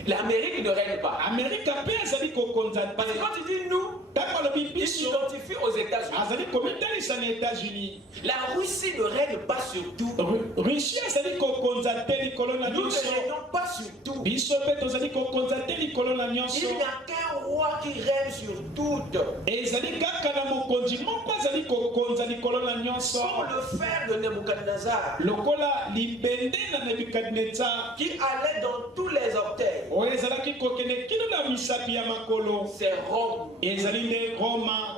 l'Amérique ne règne pas. amerika mpe azali kokonza Parce que te. quand il dit nous, ntango alobi il biso s'identifie aux États-Unis. azali komitalisa na États-Unis. La Russie ne règne pas sur tout. Russie azali kokonza te likolo na Nous ne nyonso. régnons pas sur tout. biso mpe tozali kokonza te likolo na nyonso. Il n'y a qu'un roi qui règne sur tout. ezali kaka na mokonzi moko azali kokonza likolo na nyonso. Comme le frère de Nebuchadnezzar, lokola libende na Nebukadneza qui allait dans tous les orteils. oyo ezalaki kokende kino na misapi ya makolo. C'est Rome. ezali nde Roma.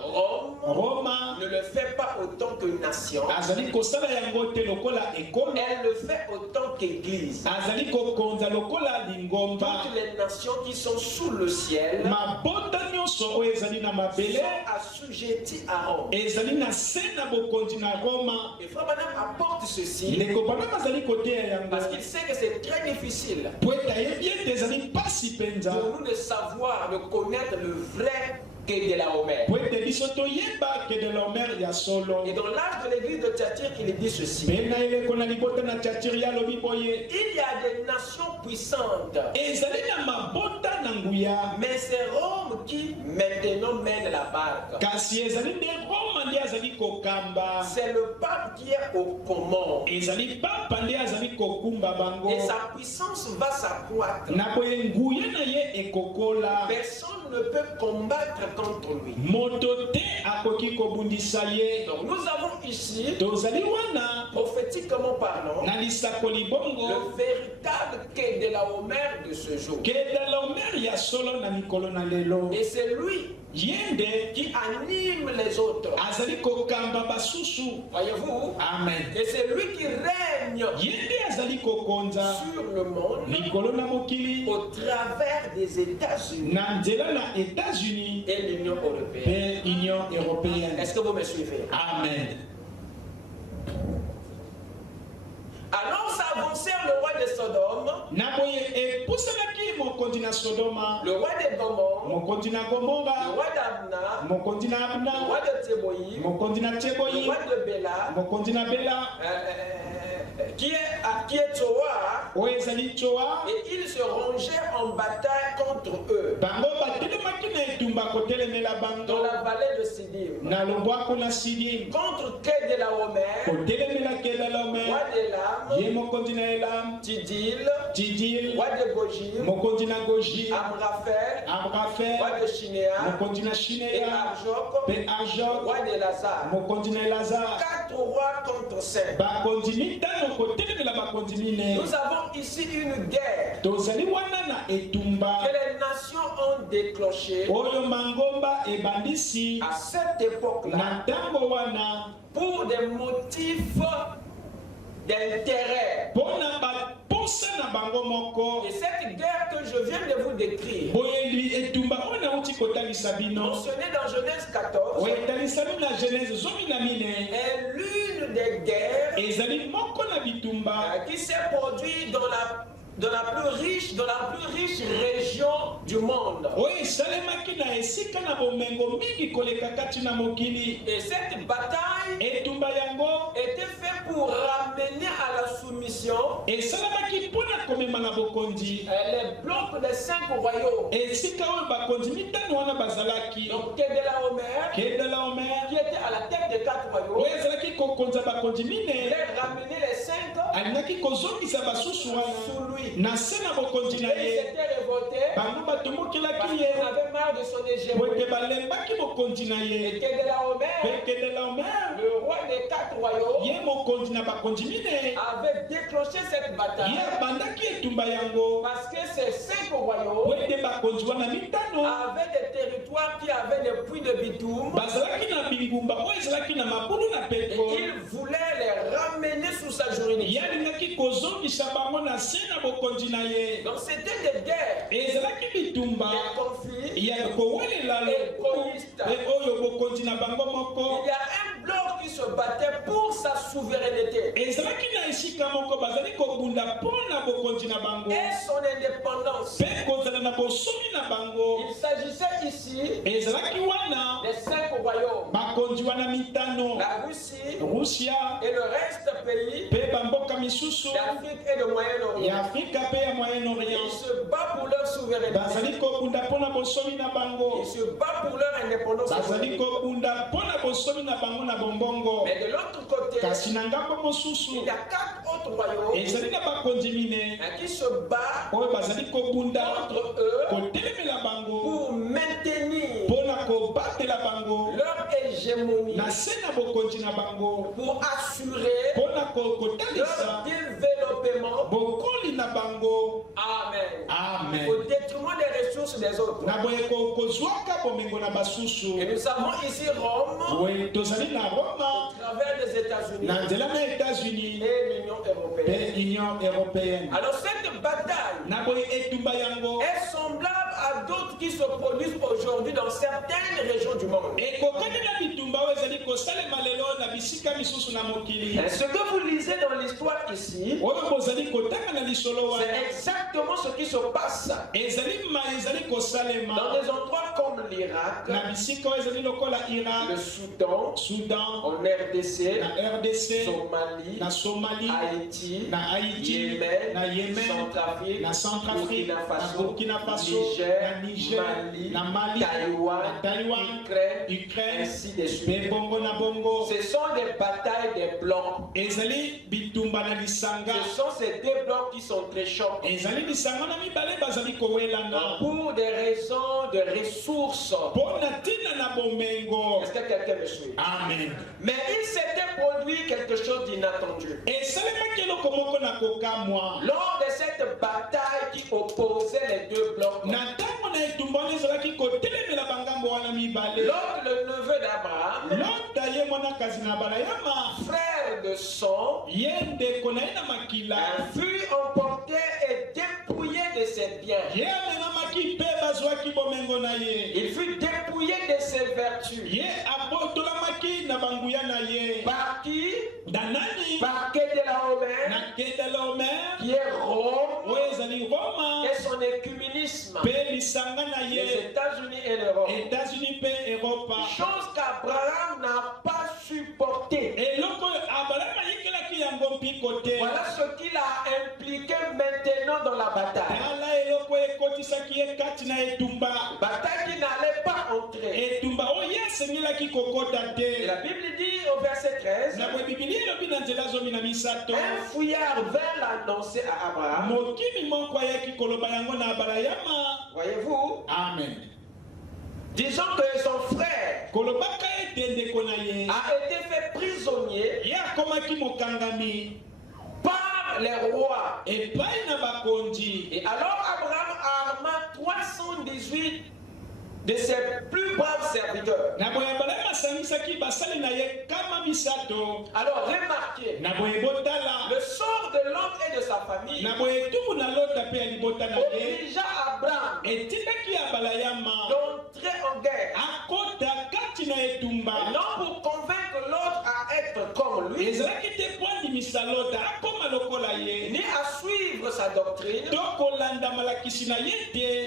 Roma ne le fait pas autant que nation. azali kosala yango te lokola ekolo. Elle le fait autant qu'église. azali kokonza lokola lingomba. Toutes les nations qui sont sous le ciel mabota nyonso oyo ezali na mabele sont assujetties à Rome. ezali na se na bokonzi na Roma. Et Frère Branham apporte ceci ndeko bana bazali koteya yango parce qu'il sait que c'est très difficile po ete ayebi ete ezali mpasi mpenza pour nous de savoir, de connaître le vrai quai de la Homer. po ete biso toyeba ke de l'omer ya solo. Et dans l'âge de l'église de Thyatire, il dit ceci. mpe na eleko na libota na Tiatiri alobi boye Il y a des nations puissantes, ezali na mabota na nguya mais c'est Rome qui maintenant mène la barque. kasi ezali nde Roma nde azali kokamba. C'est le pape qui est aux commandes. ezali papa nde azali kokumba bango. Et sa puissance va s'accroître. na boye nguya na ye ekokola. Personne ne peut combattre contre lui. moto te akoki kobundisa ye. Donc nous avons ici, tozali wana prophétiquement parlant, na lisakoli bongo le véritable quai de la Homer de ce jour. ke de l'omer ya solo na mikolo na lelo. Et c'est lui yende qui anime les autres. azali kokamba basusu. Voyez-vous? Amen. Et c'est lui qui règne yende azali kokonza sur le monde likolo na mokili au travers des États-Unis na nzela na États-Unis et l'Union européenne. pe Union européenne. Est-ce que vous me suivez? Amen. Alors ça avancèrent le roi de Sodome, Na boye epusanaki mokonzi na Sodoma, le roi de Gomorrhe, mokonzi na le Gomora, roi d'Abna, mokonzi na le Abna, roi de Tséboïm, mokonzi na le Tseboyi, roi de Béla, mokonzi na Bela, qui est Tsoa, oyo ezali Tsoa. et ils se rangeaient en bataille contre eux Bango batelemaki na etumba kotelemela dans bango la vallée de Sidim, na lobwaku na Sidim, contre Kedelaomer, kotelemela Kedalaomer, roi d'Elam, ye mokonzi na Elam, Tidil, Tidil, roi de Gojim, mokonzi na Goji, Amraphel, Amraphel, roi de Shinéa, mokonzi na et Shineya, Arjok, pe Arjok, roi de Lazare. mokonzi na Elazar. 4 rois contre 5. Bakonzi mitano kotelemela bakonzi mine. Nous avons ici une guerre Tozali wana na etumba que les nations ont déclenchée oyo mangomba ebandisi à cette époque-là na ntango wana pour des motifs d'intérêt. mpona baposa na bango moko. Et cette guerre que je viens de vous décrire, boye etumba oyo nauti kotalisa bino mentionnée dans Genèse 14, oyo etalisami na Genèse 14 est l'une des guerres ezali moko na bitumba qui s'est produite dans la plus riche région du monde. oyo esalemaki na esika na bomengo mingi koleka kati na mokili. Et cette bataille etumba yango était faite pour ramener à la soumission esalamaki mpona komema na bokonzi les blocs des 5 royaumes. esika oyo bakonzi mitano wana bazalaki. Donc Kedelaomer, Kedalaomer qui était à la tête des 4 royaumes, oyo ezalaki kokonza bakonzi mine voulait ramener les 5 alingaki kozongisa basusu sous wana lui. na se na bokonzi na Et il ye. s'était révolté bango parce batombokelaki qu'il ye en avait marre de son po hégémonie. ete balembaki bokonzi na Et ye. Kedelaomer, Pe Kedalaomer le roi des 4 royaumes, ye mokonzi na bakonzi mine avait déclenché cette bataille ye abandaki etumba yango parce que ces 5 royaumes po ete bakonzi wana mitano avaient des territoires qui avaient des puits de bitume bazalaki na bingumba oyo ezalaki na mabulu na et petro. il voulait les ramener sous sa juridiction. ye alingaki kozongisa bango na se na bokonzi na ye. Donc c'était des guerres, ezalaki bitumba des conflits. ya kowelela Égoïste. oyo bokonzi na bango moko. Il y a un bloc qui se battait pour sa souveraineté ezalaki na esika moko bazali kobunda mpo na bokonzi na bango et son indépendance. mpe kozala na bosomi na bango. Il s'agissait ici ezalaki wana des 5 royaumes, bakonzi wana mitano, la Russie Rusia et le reste pays mpe bamboka misusu d'Afrique et de Moyen-Orient. ya Afrika mpe ya Ils Moyen-Orient se battent pour leur souveraineté. bazali kobunda mpo na bosomi na bango. Ils se battent pour leur indépendance bazali économique. kobunda mpo na bosomi na bango na bombongo. Mais de l'autre côté, kasi na ngambo mosusu il y a 4 autres royaumes ezali na bakonzi mine qui se battent oyo bazali kobunda contre eux kotelemela bango pour maintenir mpo na kobatela bango leur hégémonie, na se na bokonzi na bango pour assurer mpo na leur kotalisa développement. bokoli na bango. Amen. Amen. Au détriment des ressources des autres. na boye kozwaka bomengo na basusu. Et nous avons ici Rome, boye tozali na Roma au travers des États-Unis na nzela na États-Unis et l'Union européenne. mpe Union européenne. Alors cette bataille na boye etumba yango est semblable à d'autres qui se produisent aujourd'hui dans certaines régions du monde. ekokani na bitumba oyo ezali kosalema lelo na bisika misusu na mokili. Et ce que vous lisez dans l'histoire ici, oyo bozali kotanga na lisolo wana c'est exactement ce qui se passe ezali ezali kosalema dans des endroits comme l'Irak, na bisika oyo ezali lokola le Irak, Soudan, Soudan, en RDC, na RDC, Somalie, na Somalie, Haïti, na Haïti, Yémen, na Yemen, Centrafrique, na Centrafrique, Burkina na Faso, Burkina Faso, Niger, na Niger, Mali, na Mali, Taïwan, na Taïwan, Ukraine, ainsi de suite. mpe bongo na bongo. Ce sont des batailles des blocs. ezali bitumba na lisanga, Ce sont ces deux blocs qui sont très chocs. ezali lisanga na mibale bazali kowelana Pour des raisons de ressources. mpo na ntina na bomengo. Est-ce que quelqu'un me suit? Amen. Mais il s'était produit quelque chose d'inattendu. esalemaki eloko moko na kokamwa Lors de cette bataille qui opposait les deux blocs, na ntango na etumba wana ezalaki kotelemela bangambo wana mibale. Lot, le neveu d'Abraham, Lota ye mwanakazi na Balayama, frère de de sang, fut emporté et dépouillé de ses biens. Il fut dépouillé de ses vertus. Par qui? Par Kedorlaomer, qui est Rome, et son écuménisme, les États-Unis et l'Europe. Chose qu'Abraham n'a pas supporté. Voilà ce qu'il a impliqué maintenant dans la bataille. Bataille qui n'allait pas entrer. Et la Bible dit au verset 13, un fouillard vint l'annoncer à Abraham. Voyez-vous? Amen. Disons que son frère a été fait prisonnier par les rois. Et alors Abraham arma 318 de ses plus braves serviteurs. Alors remarquez, le sort de l'homme et de sa famille obligea Abraham d'entrer en guerre. Et non pour convaincre l'autre à être comme lui, ni à suivre sa doctrine,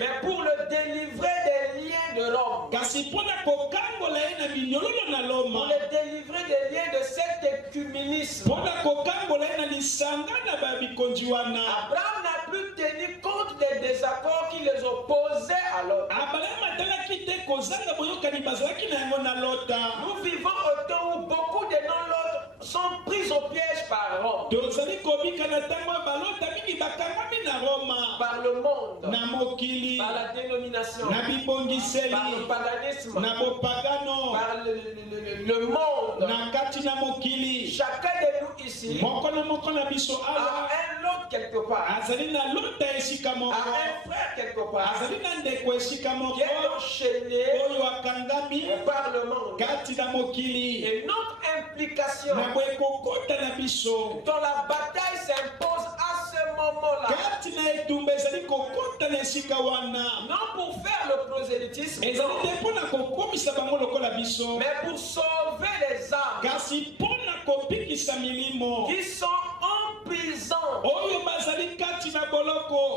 mais pour le délivrer des liens de Rome. Pour le délivrer des liens de cet écuménisme. Abraham n'a plus tenu compte des désaccords qui les opposaient à l'autre. Nous vivons au temps où beaucoup de non-l'autre sont pris au piège par Rome. Par le monde, par la dénomination, par le paganisme, par le monde. Chacun de nous ici a un autre quelque part, a un frère quelque part, qui est enchaîné par le monde. Et notre implication dans la bataille s'impose à ce moment-là. Non pour faire le prosélytisme, mais pour sauver les âmes qui sont en prison,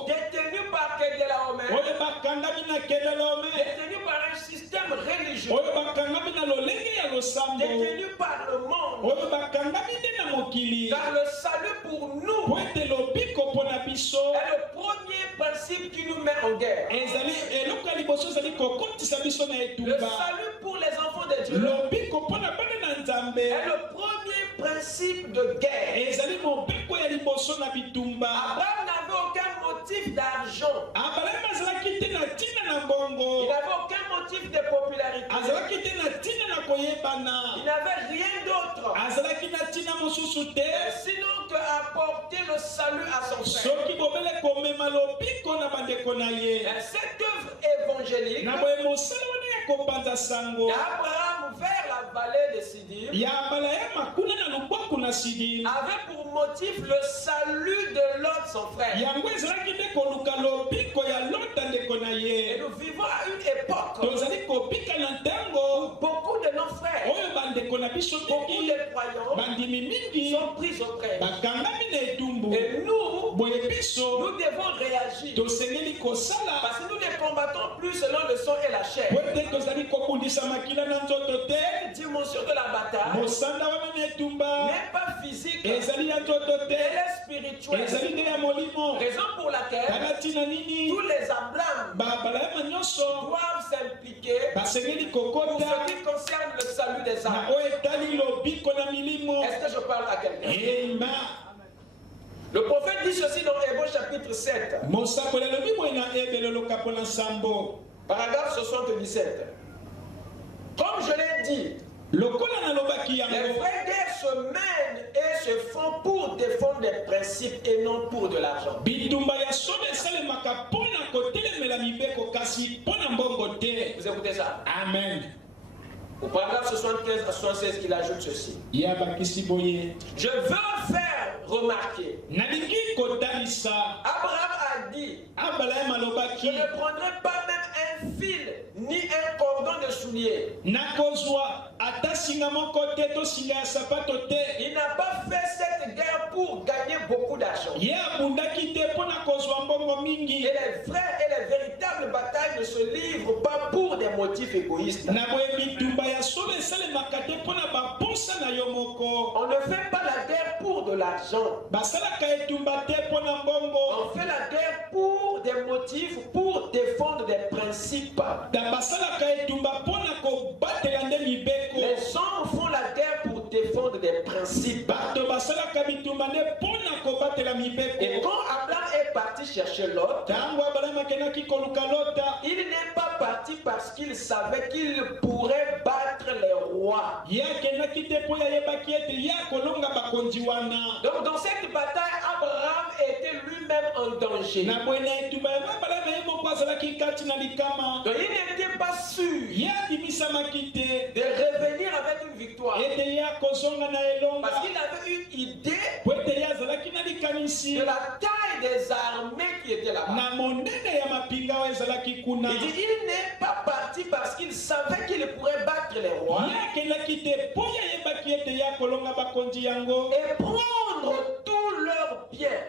détenus par Kedorlaomer, détenus par un système religieux, détenus par le monde, car le salut pour nous est le premier principe qui nous met en guerre. Le salut pour les enfants de Dieu est le premier principe de guerre. Abraham n'avait aucun motif d'argent. Il n'avait aucun motif de popularité. Il n'avait rien d'autre sinon qu'apporter le salut à son frère. Cette œuvre évangélique d'Abraham vers la vallée de Sidim avait pour motif le salut de Lot, son frère. Et nous vivons à une époque où beaucoup de nos frères, beaucoup de croyants sont pris au piège. Et nous devons réagir. Parce que nous ne combattons plus selon le sang et la chair. Cette dimension de la bataille n'est pas physique, elle est spirituelle. Raison pour laquelle tous les Abraham doivent s'impliquer pour ce qui concerne le salut des âmes. Est-ce que je parle à quelqu'un? Le prophète dit ceci dans Hébreux chapitre 7. Paragraphe 77. Comme je l'ai dit, les vraies guerres se mènent et se font pour défendre des principes et non pour de l'argent. Vous écoutez ça? Amen. Au paragraphe 75 à 76, il ajoute ceci. Je veux faire remarquer. Abraham a dit, je ne prendrai pas même un fil ni un cordon de soulier. Il n'a pas fait cette guerre pour gagner beaucoup d'argent. Et les vraies et les véritables batailles ne se livrent pas pour des motifs égoïstes. On ne fait pas la guerre pour de l'argent. On fait la guerre pour des motifs, pour défendre des principes. Les gens font la guerre pour défendre des principes. Et quand Abraham est parti chercher Lot, il n'est pas parti parce qu'il savait qu'il pourrait battre les rois. Donc dans cette bataille, Abraham était lui-même en danger. Donc il n'était pas sûr de revenir avec une victoire. Parce qu'il avait une idée de la taille des armées qui étaient là-bas. Il dit, il n'est pas parti parce qu'il savait qu'il pourrait battre les rois et prendre tous leurs biens.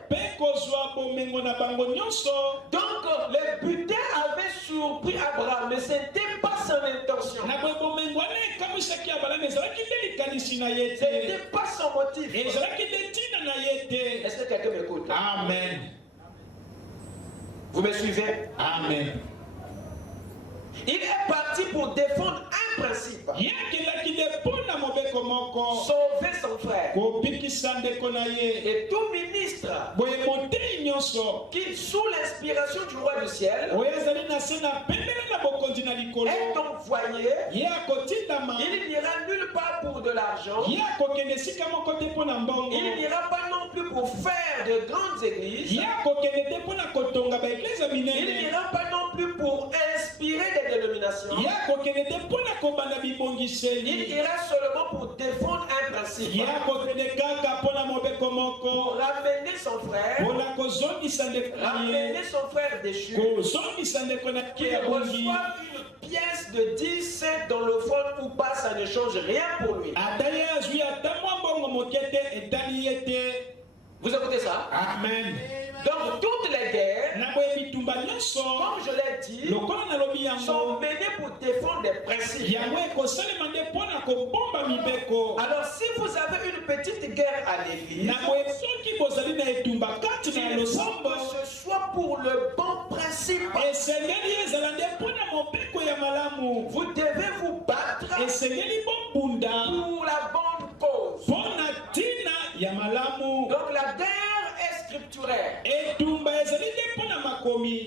Donc les butins avaient surpris Abraham, mais ce n'était pas son intention. Ce n'était pas son motif. Est-ce que quelqu'un m'écoute? Amen. Vous me suivez? Amen. Il est parti pour défendre un principe. Sauver son frère. Et tout ministre qui, sous l'inspiration du roi du ciel, est envoyé, il n'ira nulle part pour de l'argent. Il n'ira pas non plus pour faire de grandes églises. Il n'ira pas non plus pour inspirer des dénominations. Il ira seulement pour défendre un principe. Pour ramener son frère. Ramener son frère déchu. Qu'il reçoive une pièce de 10 cents dans le fond ou pas, ça ne change rien pour lui. Vous écoutez ça? Amen. Donc toutes les guerres, comme je l'ai dit, sont menées pour défendre des principes. Alors si vous avez une petite guerre à l'église, il faut que ce soit pour le bon principe. Vous devez vous battre pour la bonne cause. Donc la guerre est scripturaire.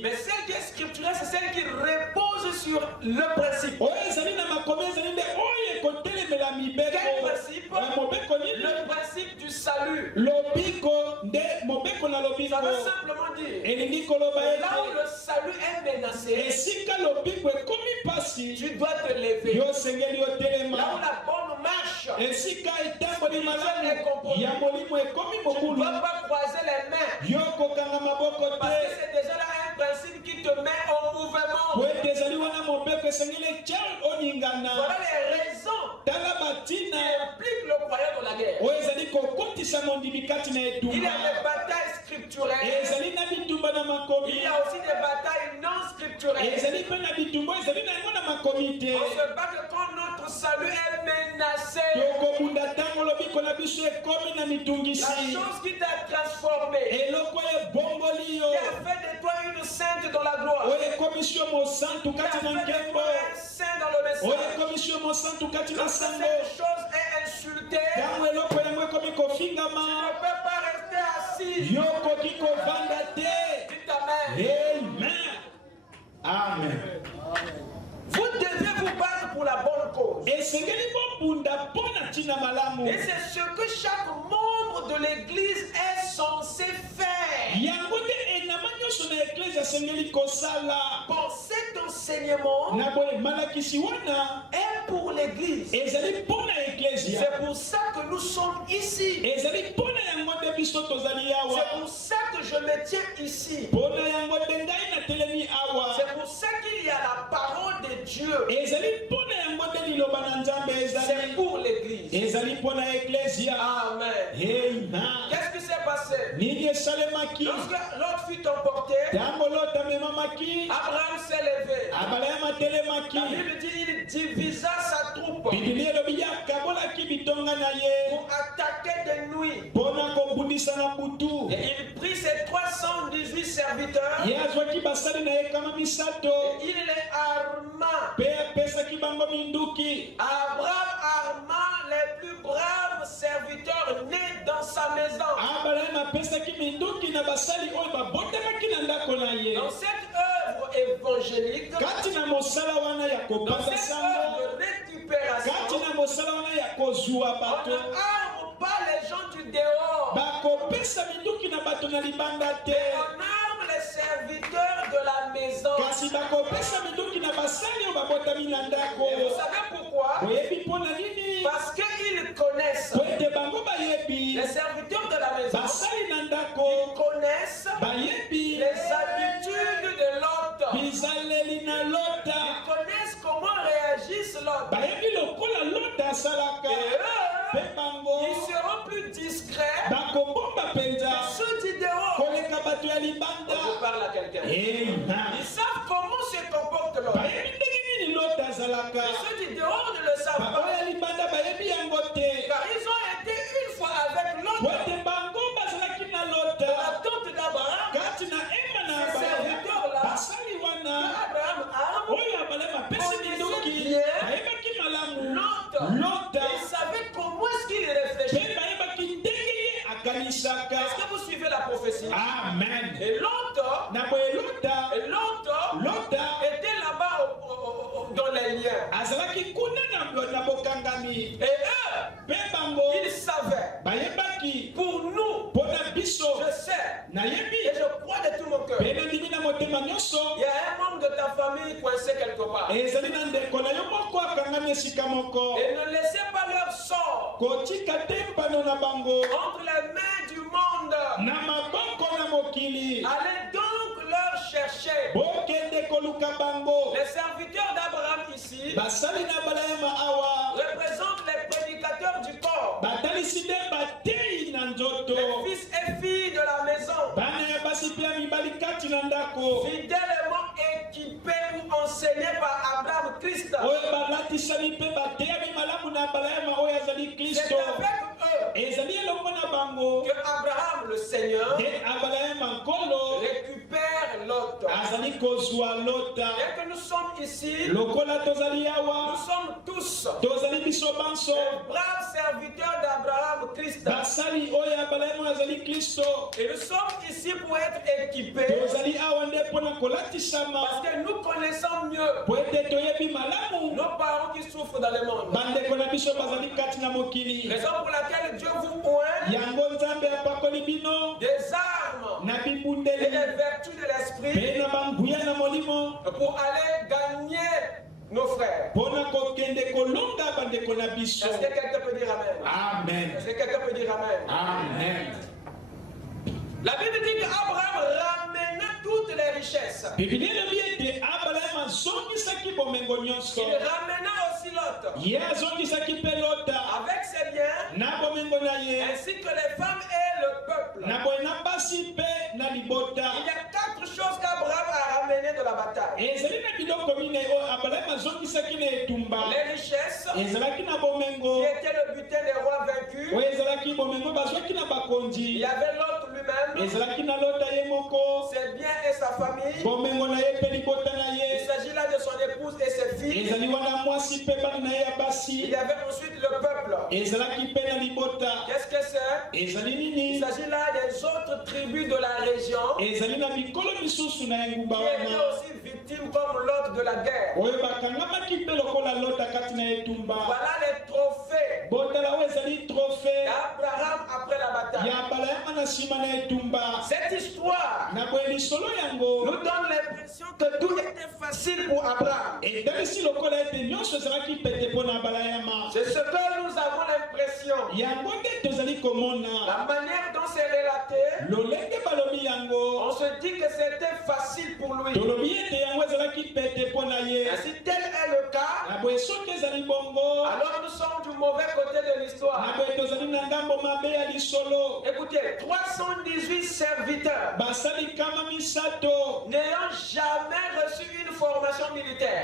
Mais celle qui est scripturaire, c'est celle qui repose sur le principe. Quel principe? Le principe du salut. Ça veut simplement dire là où le salut est menacé, tu dois te lever. Là où la bonne marche est compromise, tu ne dois pas croiser les mains. Parce que c'est déjà là un principe qui te met en mouvement. Voilà les raisons qui impliquent le croyant dans la guerre. Il y a des batailles scripturaires. Il y a aussi des batailles non scripturaires. On se bat quand notre salut est menacé. La chose qui t'a transformé, qui a fait de toi une sainte dans la gloire, qui a fait de toi un saint dans le message. Quand cette chose est insultée, tu ne peux pas rester assis. Dis amen. Amen. Vous devez vous battre pour la bonne cause. Et c'est ce que chaque membre de l'église est censé faire. Pour cet enseignement est pour l'église. C'est pour ça que nous sommes ici. C'est pour ça que je me tiens ici. C'est pour ça qu'il y a la parole de Dieu. C'est pour l'église. Amen. Qu'est-ce qui s'est passé? Lorsque l'autre fut emporté, Abraham s'est levé. La Bible dit qu'il divisa sa troupe pour attaquer de nuit. Et il prit ses 318 serviteurs et il les arma. Abraham arma les plus braves serviteurs nés dans sa maison. Dans cette œuvre évangélique, dans cette œuvre de récupération, on n'arme pas les gens du dehors, mais on arme les serviteurs de la maison. Et vous savez pourquoi? Parce qu'ils connaissent. Les serviteurs de la maison, ils connaissent les habitudes de l'autre. Ils connaissent comment réagissent l'autre. Et eux, ils seront plus discrets que ceux du dehors. Je parle à quelqu'un. Ils savent comment se comporte l'autre. Et ceux du dehors ne le savent pas. Car ils ont été une fois avec l'autre. La tente d'Abraham, ces serviteurs-là, Abraham connaissait bien l'autre. Il savait comment est-ce qu'il réfléchit. Est-ce que vous suivez la prophétie? Amen. Et l'autre était là-bas dans les liens. Et eux, ils savaient. Pour nous, je sais, et je crois de tout mon cœur, il y a un membre de ta famille coincé quelque part. Et ne laissez pas leur sort entre les mains du monde. Allez donc leur chercher. Les serviteurs d'Abraham ici représentent les prédicateurs du corps, les fils et filles de la maison, fidèlement équipés ou enseignés par Abraham Christ. C'est avec eux que Abraham le Seigneur récupère l'autre. Dès que nous sommes ici, nous sommes tous les braves serviteurs d'Abraham Christ. Et nous sommes ici pour être équipés parce que nous connaissons mieux nos parents qui souffrent dans le monde. Raison pour laquelle Dieu vous oint des armes et des vertus de l'esprit pour aller gagner nos frères. Est-ce que quelqu'un peut dire Amen? Amen. Est-ce que quelqu'un peut dire Amen? Amen. La Bible dit qu'Abraham ramena toutes les richesses. Il ramena aussi l'autre avec ses biens, ainsi que les femmes et le peuple. Il y a 4 choses qu'Abraham a ramenées de la bataille: les richesses, qui étaient le butin des rois vaincus. Il y avait l'autre lui-même, ses biens et sa famille. Il s'agit là de son épouse et ses filles. Il y avait ensuite le peuple. Qu'est-ce que c'est? Il s'agit là des autres tribus de la région qui étaient aussi victimes comme l'hôte de la guerre. Voilà les trophées d'Abraham après la bataille. Cette histoire nous donne l'impression que tout était facile pour Abraham. C'est ce que nous avons l'impression. La manière dont c'est relaté, on se dit que c'était facile pour lui. Et si tel est le cas, alors nous sommes du mauvais côté de l'histoire. Écoutez, 318 serviteurs n'ayant jamais reçu une formation militaire,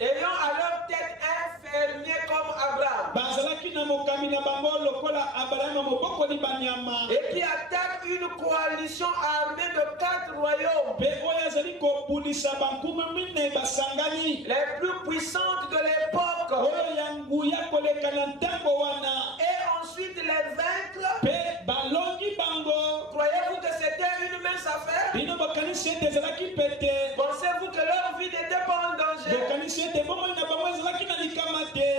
ayant à leur tête un fermier comme Abraham, et qui attaque une coalition armée de 4 royaumes, les plus puissantes de l'époque, et ensuite les vaincre. Croyez-vous que c'était une mince affaire? Pensez-vous que leur vie n'était pas en danger?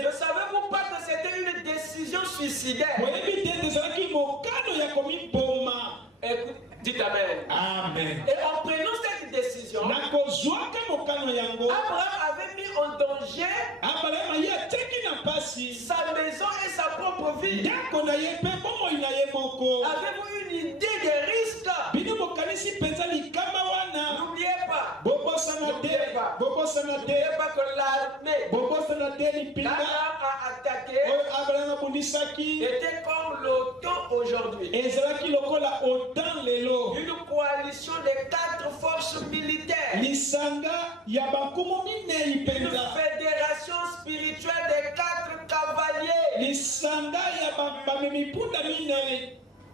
Ne savez-vous pas que c'était une décision suicidaire? Écoute, dites Amen. Amen. Et en prenant cette décision, Abraham avait mis en danger sa maison et sa propre vie. Avez-vous une idée des risques? N'oubliez pas que l'armée qu'Abraham a attaqué était comme l'OTAN aujourd'hui. Une coalition de 4 forces militaires. Une fédération spirituelle de 4 cavaliers.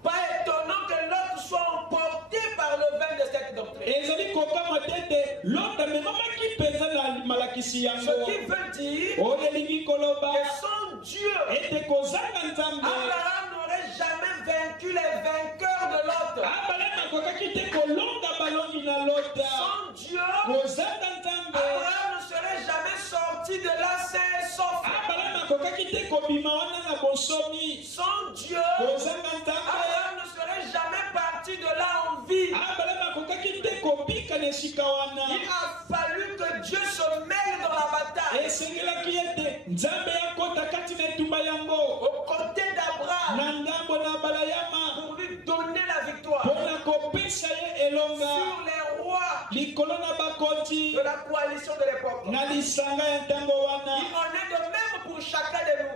Pas étonnant que l'autre soit emporté par le vin de cette doctrine. Ce qui veut dire que sans Dieu, Abraham n'aurait jamais vaincu les vainqueurs de l'autre. Sans Dieu, Abraham ne serait jamais sorti de là sain et sauf. Sans Dieu, Abraham ne serait jamais parti de là en vie. Il a fallu que Dieu se mêle dans la bataille. Aux côtés d'Abraham, pour lui donner la victoire sur les rois de la coalition de l'époque. Il en est de même pour chacun de nous.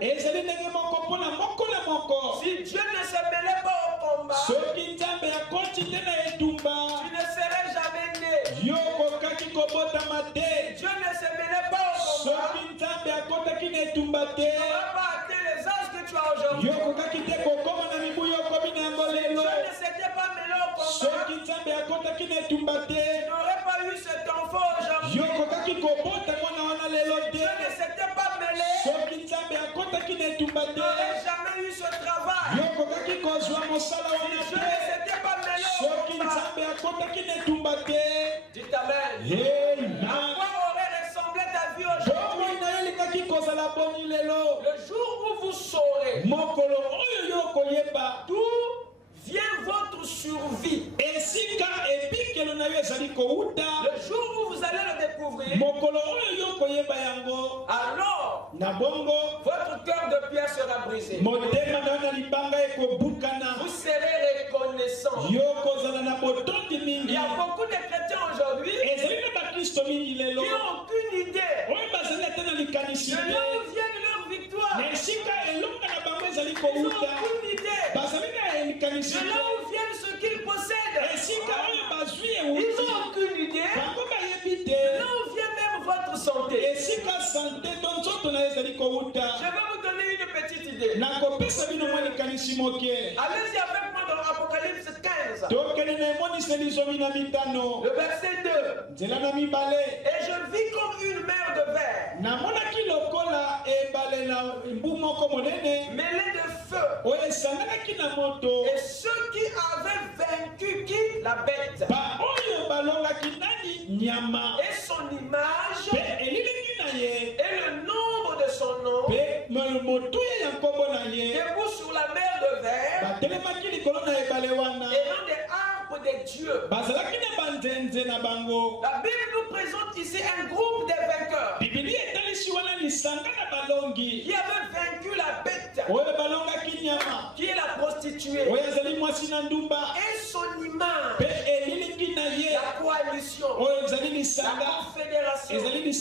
Si Dieu ne se mêlait pas au combat, tu ne serais jamais né. Dieu ne se mêlait pas au combat, tu n'aurais pas atteint les âges que tu as aujourd'hui. Si Dieu ne s'était pas mêlé au combat, tu n'aurais pas eu cet enfant aujourd'hui. Si Dieu ne s'était pas mêlé, tu n'aurais jamais eu ce travail. Si Dieu ne s'était pas mêlé au combat, dites Amen. À quoi aurait ressemblé ta vie aujourd'hui? Le jour où vous saurez d'où vient votre survie, le jour où vous allez le découvrir, alors votre cœur de pierre sera brisé. Vous serez reconnaissant. Il y a beaucoup de chrétiens aujourd'hui qui n'ont aucune idée de là où viennent leurs victoires. Ils n'ont aucune idée de là où viennent ce qu'ils possèdent. Ils n'ont aucune idée de là où vient même votre santé. Je vais vous donner une petite idée. Allez-y avec moi dans Apocalypse 15. Le verset 2. Et je vis comme une mer de verre mêlée de feu. Et ayant des arbres de Dieu. La Bible nous présente ici un groupe de vainqueurs qui avait vaincu la bête, qui est la prostituée, et son image, la coalition, la confédération. Vous écoutez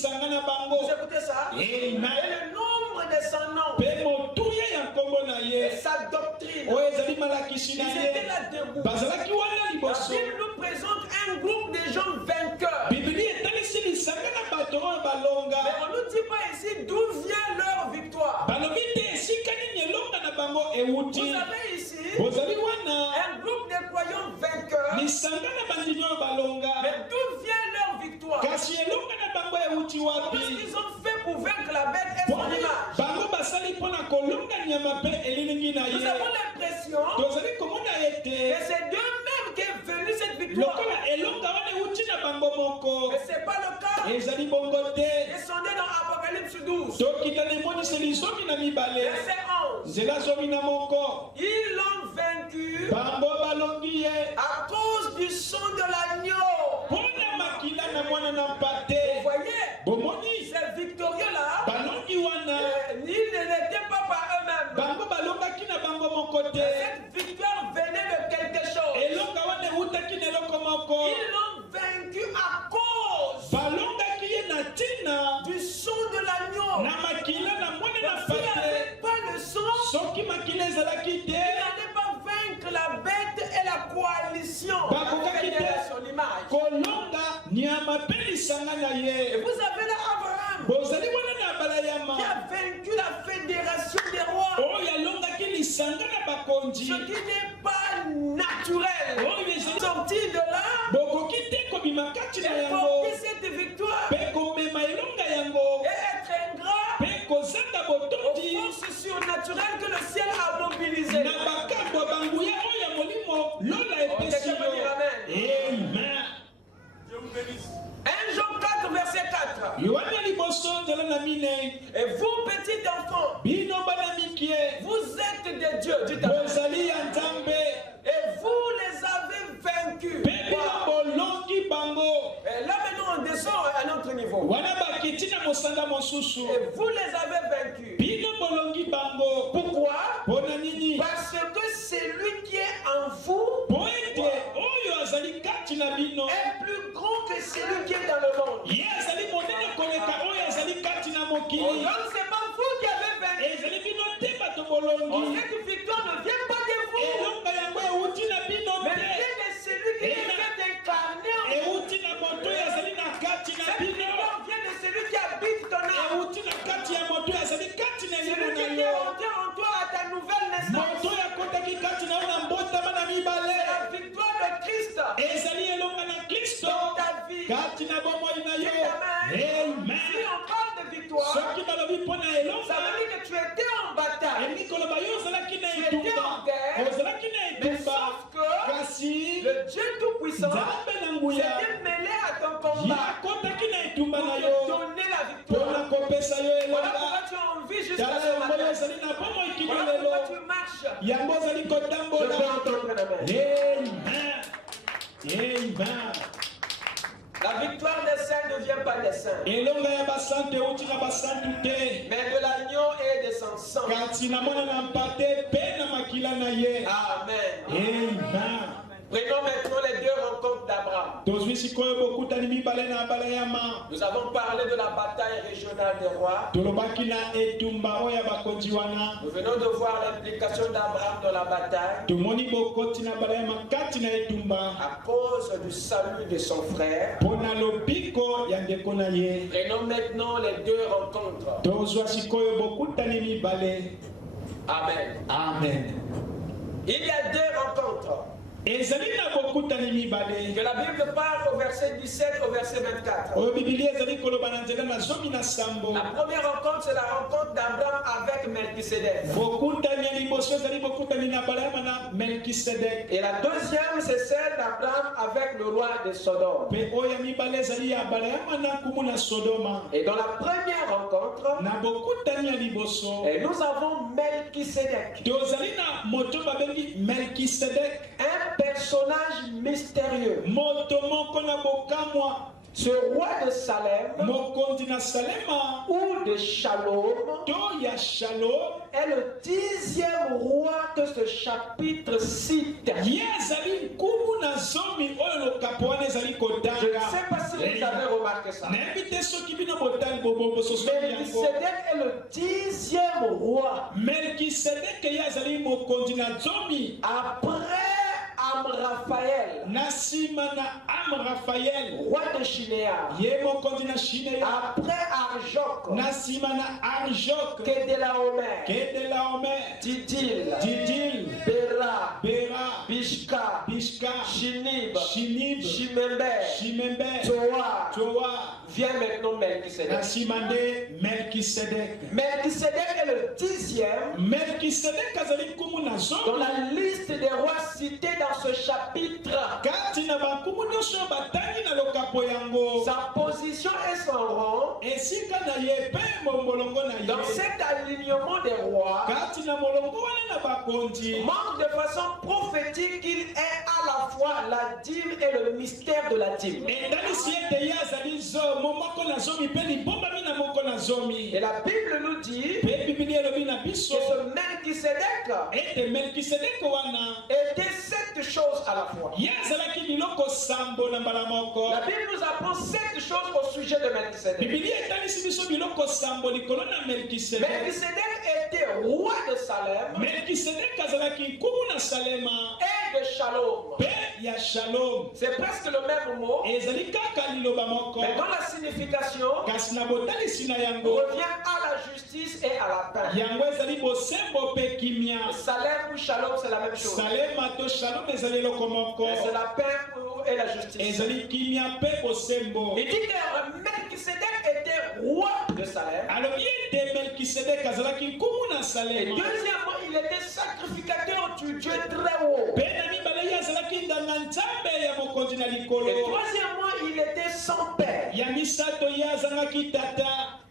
ça? Et le nombre de son nom, et sa doctrine, ils étaient là debout. La Bible nous présente un groupe de gens vainqueurs. Mais on ne nous dit pas ici d'où vient leur victoire. Vous avez ici un groupe de croyants vainqueurs. Mais d'où vient leur victoire? Qu'est-ce qu'ils ont fait pour vaincre la bête et son image? Nous avons l'impression que c'est d'eux-mêmes qui est venue cette victoire. Mais ce n'est pas le cas. Descendez dans Apocalypse 12. Verset 11. Ils l'ont vaincu à cause du sang de l'agneau. Vous voyez, ces victorieux-là, ils n'étaient pas par eux-mêmes. Cette victoire venait de quelque chose. Ils l'ont vaincu à cause du sang de l'agneau. S'il n'y avait pas le sang, ils n'allaient pas vaincre la bête et la coalition. Son image. Et vous avez là Abraham qui a vaincu la fédération des rois. Ce qui n'est pas naturel. Sorti de là, et porter cette victoire et être ingrat aux forces surnaturelles que le ciel a mobilisées. Amen. 1 Jean 4, verset 4. Et vous, petits enfants, vous êtes des dieux. Dites amen. Et vous les avez vaincus. Wow. Et là maintenant on descend à un autre niveau. Et vous les avez vaincus. Pourquoi? Parce que celui qui est en vous est plus grand que celui qui est dans le monde. Donc c'est pas vous qui avez vaincu. Cette victoire ne vient pas de vous, mais vient de celui qui est incarné en vous. Cette victoire vient de celui qui habite ton âme. Celui qui est entré en toi à ta nouvelle naissance. La victoire de Christ dans ta vie. Amen. Si on parle de victoire, ça veut dire que tu étais en bataille, tu étais en guerre, mais sauf que le Dieu Tout-Puissant s'était mêlé à ton combat pour te donner la victoire. Voilà pourquoi tu as envie jusqu'à ce matin. Voilà pourquoi tu marches. Je veux entendre l'amen. La victoire des saints ne vient pas des saints, mais de l'agneau et de son sang. Amen. Prenons maintenant les deux rencontres d'Abraham. Nous avons parlé de la bataille régionale des rois. Nous venons de voir l'implication d'Abraham dans la bataille à cause du salut de son frère. Prenons maintenant les deux rencontres. Amen. Amen. Il y a deux rencontres que la Bible parle au verset 17 au verset 24. La première rencontre, c'est la rencontre d'Abraham avec Melchisedec. Et la deuxième, c'est celle d'Abraham avec le roi de Sodome. Et dans la première rencontre, nous avons Melchisedec, un mystérieux. Ce roi de Salem ou de Shalom est le 10e roi que ce chapitre cite. Je ne sais pas si vous avez remarqué ça. Melchisedec est le 10e roi. Après Amraphaël, roi de Shinéar. Après Arjok, Kedelaomer, Didil, Bera, Bishka, Shinib, Shimember, Toa. Vient maintenant Melchisedec. Melchisedec est le 10e dans la liste des rois cités dans ce chapitre. Sa position et son rang dans cet alignement des rois montre de façon prophétique qu'il est à la fois la dîme et le mystère de la dîme. Et la Bible nous dit que ce Melchisedec était 7 choses à la fois. La Bible nous apprend 7 choses au sujet de Melchisedec. Melchisedec était roi de Salem et de Shalom. C'est presque le même mot, mais dans la signification revient à la justice et à la paix. Salem ou Shalom, c'est la même chose. C'est la paix et la justice. Il dit que Melchisedec était roi de Salem. Et deuxièmement, il était sacrificateur du Dieu très haut. Et troisièmement, il était sans père,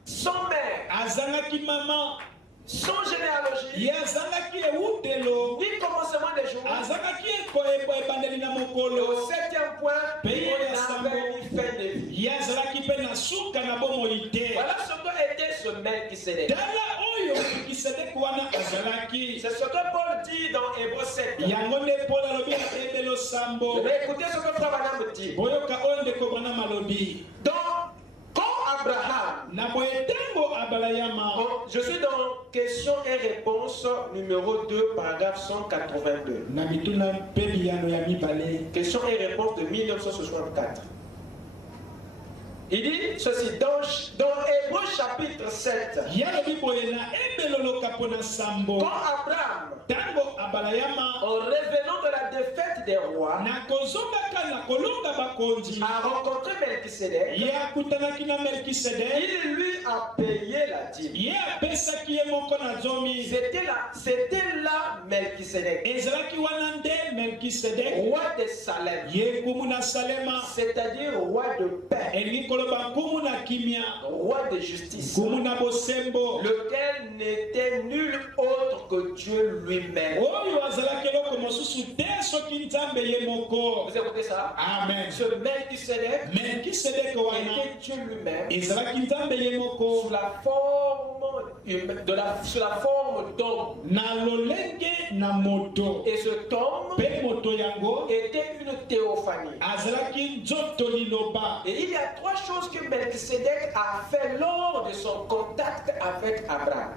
sans mère, sans généalogie, ni commencement des jours. Et au 7e point, il n'avait ni fin de vie. Voilà ce que était ce Melchisedec. C'est ce que Paul dit dans Hébreux 7. Je vais écouter ce que Frère Branham dit. Donc, quand Abraham, je suis dans question et réponse numéro 2, paragraphe 182. Question et réponse de 1964. Il dit ceci dans Hébreux chapitre 7. Quand Abraham, en revenant de la défaite des rois, a rencontré Melchisedec, il lui a payé la dîme. C'était là Melchisedec, roi de Salem, c'est-à-dire roi de paix, roi de justice, lequel n'était nul autre que Dieu lui-même. Vous écoutez ça? Amen. Ce Melchisedec était Dieu lui-même sous la forme d'homme. Et ce homme était une théophanie. Et il y a 3 choses que Melchisedec a fait lors de son contact avec Abraham.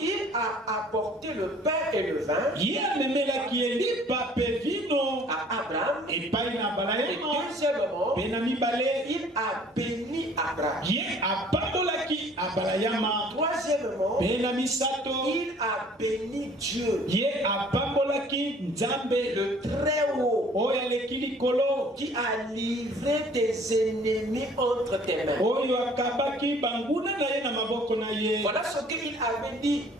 Il a apporté le pain et le vin à Abraham. Et deuxièmement, il a béni Abraham. Troisièmement, il a béni Dieu, le très haut, qui a livré tes ennemis entre tes mains. Voilà ce qu'il avait dit.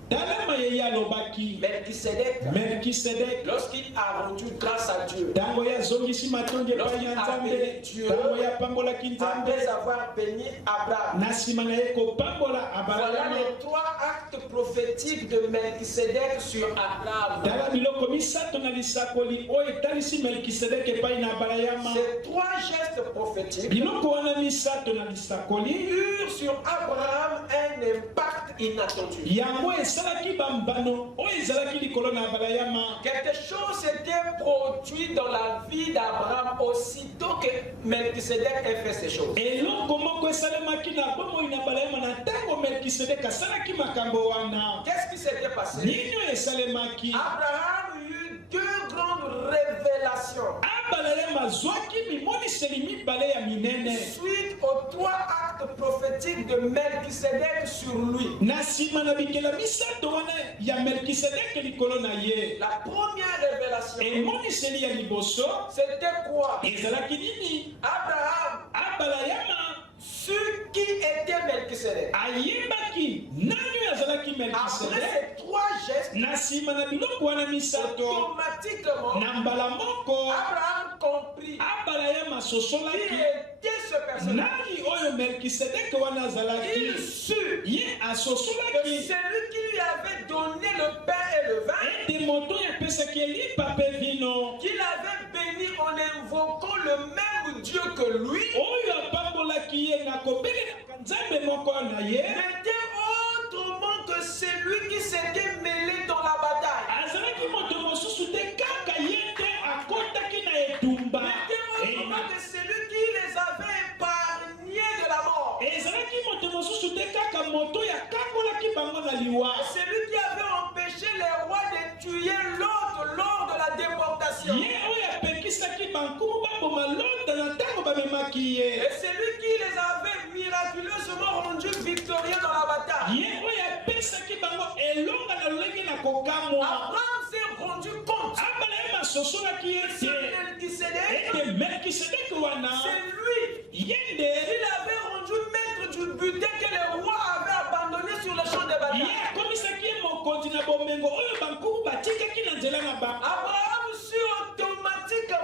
Melchisedec, lorsqu'il a rendu grâce à Dieu, lorsqu'il a béni Dieu, après avoir béni Abraham, voilà les 3 actes prophétiques de Melchisedec sur Abraham. Ces 3 gestes prophétiques eurent sur Abraham un impact inattendu. Quelque chose s'était produit dans la vie d'Abraham aussitôt que Melchisedec ait fait ces choses. Qu'est-ce qui s'était passé? Abraham eut 2 grandes révélations suite aux 3 actes prophétiques de Melchisedec sur lui. La première révélation, c'était quoi? Abraham ce qui était Melchisedec. Après ces 3 gestes, automatiquement, Abraham comprit qui était ce personnage. Il sut que celui qui lui avait donné le pain et le vin, qu'il avait béni en invoquant le même Dieu que lui, n'était autrement que celui qui s'était mêlé dans la bataille. N'était autrement que celui qui les avait épargnés de la mort. Celui qui avait empêché les rois de tuer l'autre lors de la déportation. Et celui qui les avait miraculeusement rendus victorieux dans la bataille. Abraham s'est rendu compte que Melchisedec, c'est lui. Il avait rendu maître du butin que les rois avaient abandonné sur le champ de bataille. Abraham sut automatiquement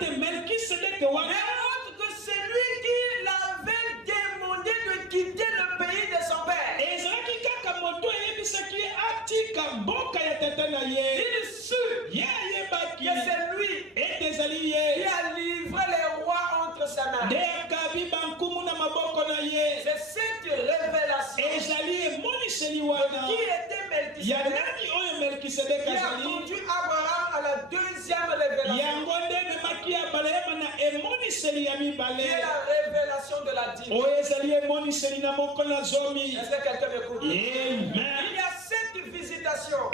que Melchisedec n'est autre que celui qui l'avait demandé de quitter le pays de son père. Il sut que c'est lui qui a livré les rois entre sa main. C'est cette révélation qui était Melchisedec qui a conduit Abraham à la 2e révélation. C'est la révélation de la dîme. Est-ce que quelqu'un m'écoute? Il y a 7 visitations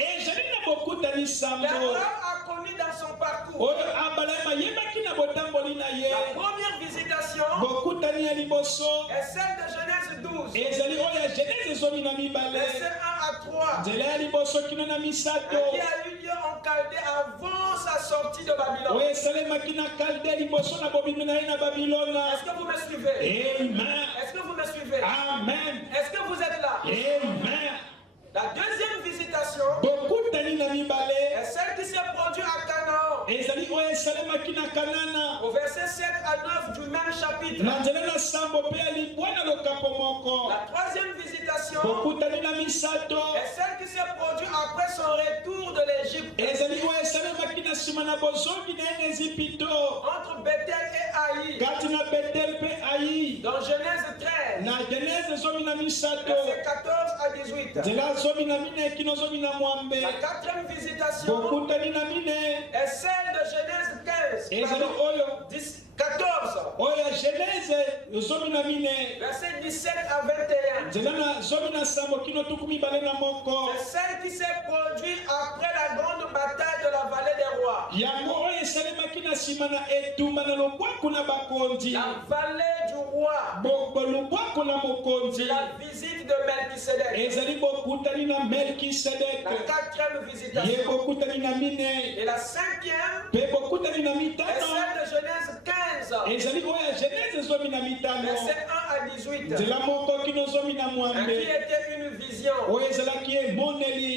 qu'Abraham a connues dans son parcours. La première visitation est celle de Genèse 12. Verset 1 à 3. Qui a eu lieu en Chaldée avant sa sortie de Babylone. Est-ce que vous me suivez? Amen. Est-ce que vous me suivez? Amen. Est-ce que vous êtes là? Amen. La deuxième visitation est celle qui s'est produite à Canaan. Au verset 7 à 9 du même chapitre. La troisième visitation est celle qui s'est produite après son retour de l'Égypte. Entre Bethel et Haï. Dans Genèse 13. Verset 14 à 18. La 4e visitation est celle de Genèse 15. 14. Verset 17 à 21. C'est celle qui s'est produite après la grande bataille de la vallée des rois. La vallée du roi. C'est la visite de Melchisedec. La 4e visitation. Et la 5e est celle de Genèse 15. Verset 1 à 18. mwambe. Qui était une vision.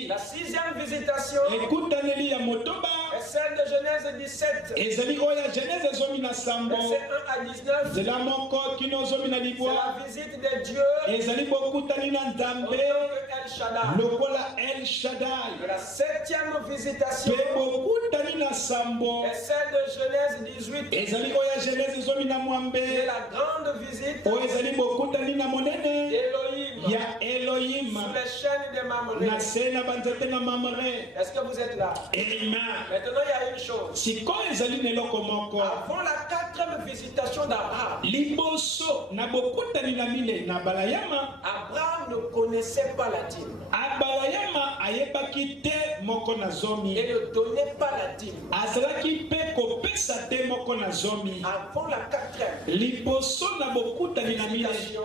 La 6e visitation est celle de Genèse 17. Ezali oya Genèse zomi na sambo. Verset 1 à 19. Zela moko kino zomi na C'est libwa. la visite de Dieu. Ezali bokutani na En tant Nzambe. que El Shaddai. Lokola El Shaddai. De la 7e visitation Pe bokutani na sambo. est celle de Genèse 18. Ezali oya Genèse zomi na mwambe. C'est la grande visite O ezali bokutani na monene. d'Élohim Ya Elohim. sous les chaînes de Mamré. Na sena banzete na Mamre. Est-ce que vous êtes là? Amen. Maintenant, il y a une chose. Siko ezali neloko moko. Avant la 4e visitation d'Abraham, Liboso na bokutani na mile na balayama. Abraham ne connaissait pas la dîme Abalayama ayebaki te moko na zomi. et ne donnait pas la dîme. Azalaki pe kopesa te moko na zomi. Avant la 4e Liboso na bokutani na mile. visitation,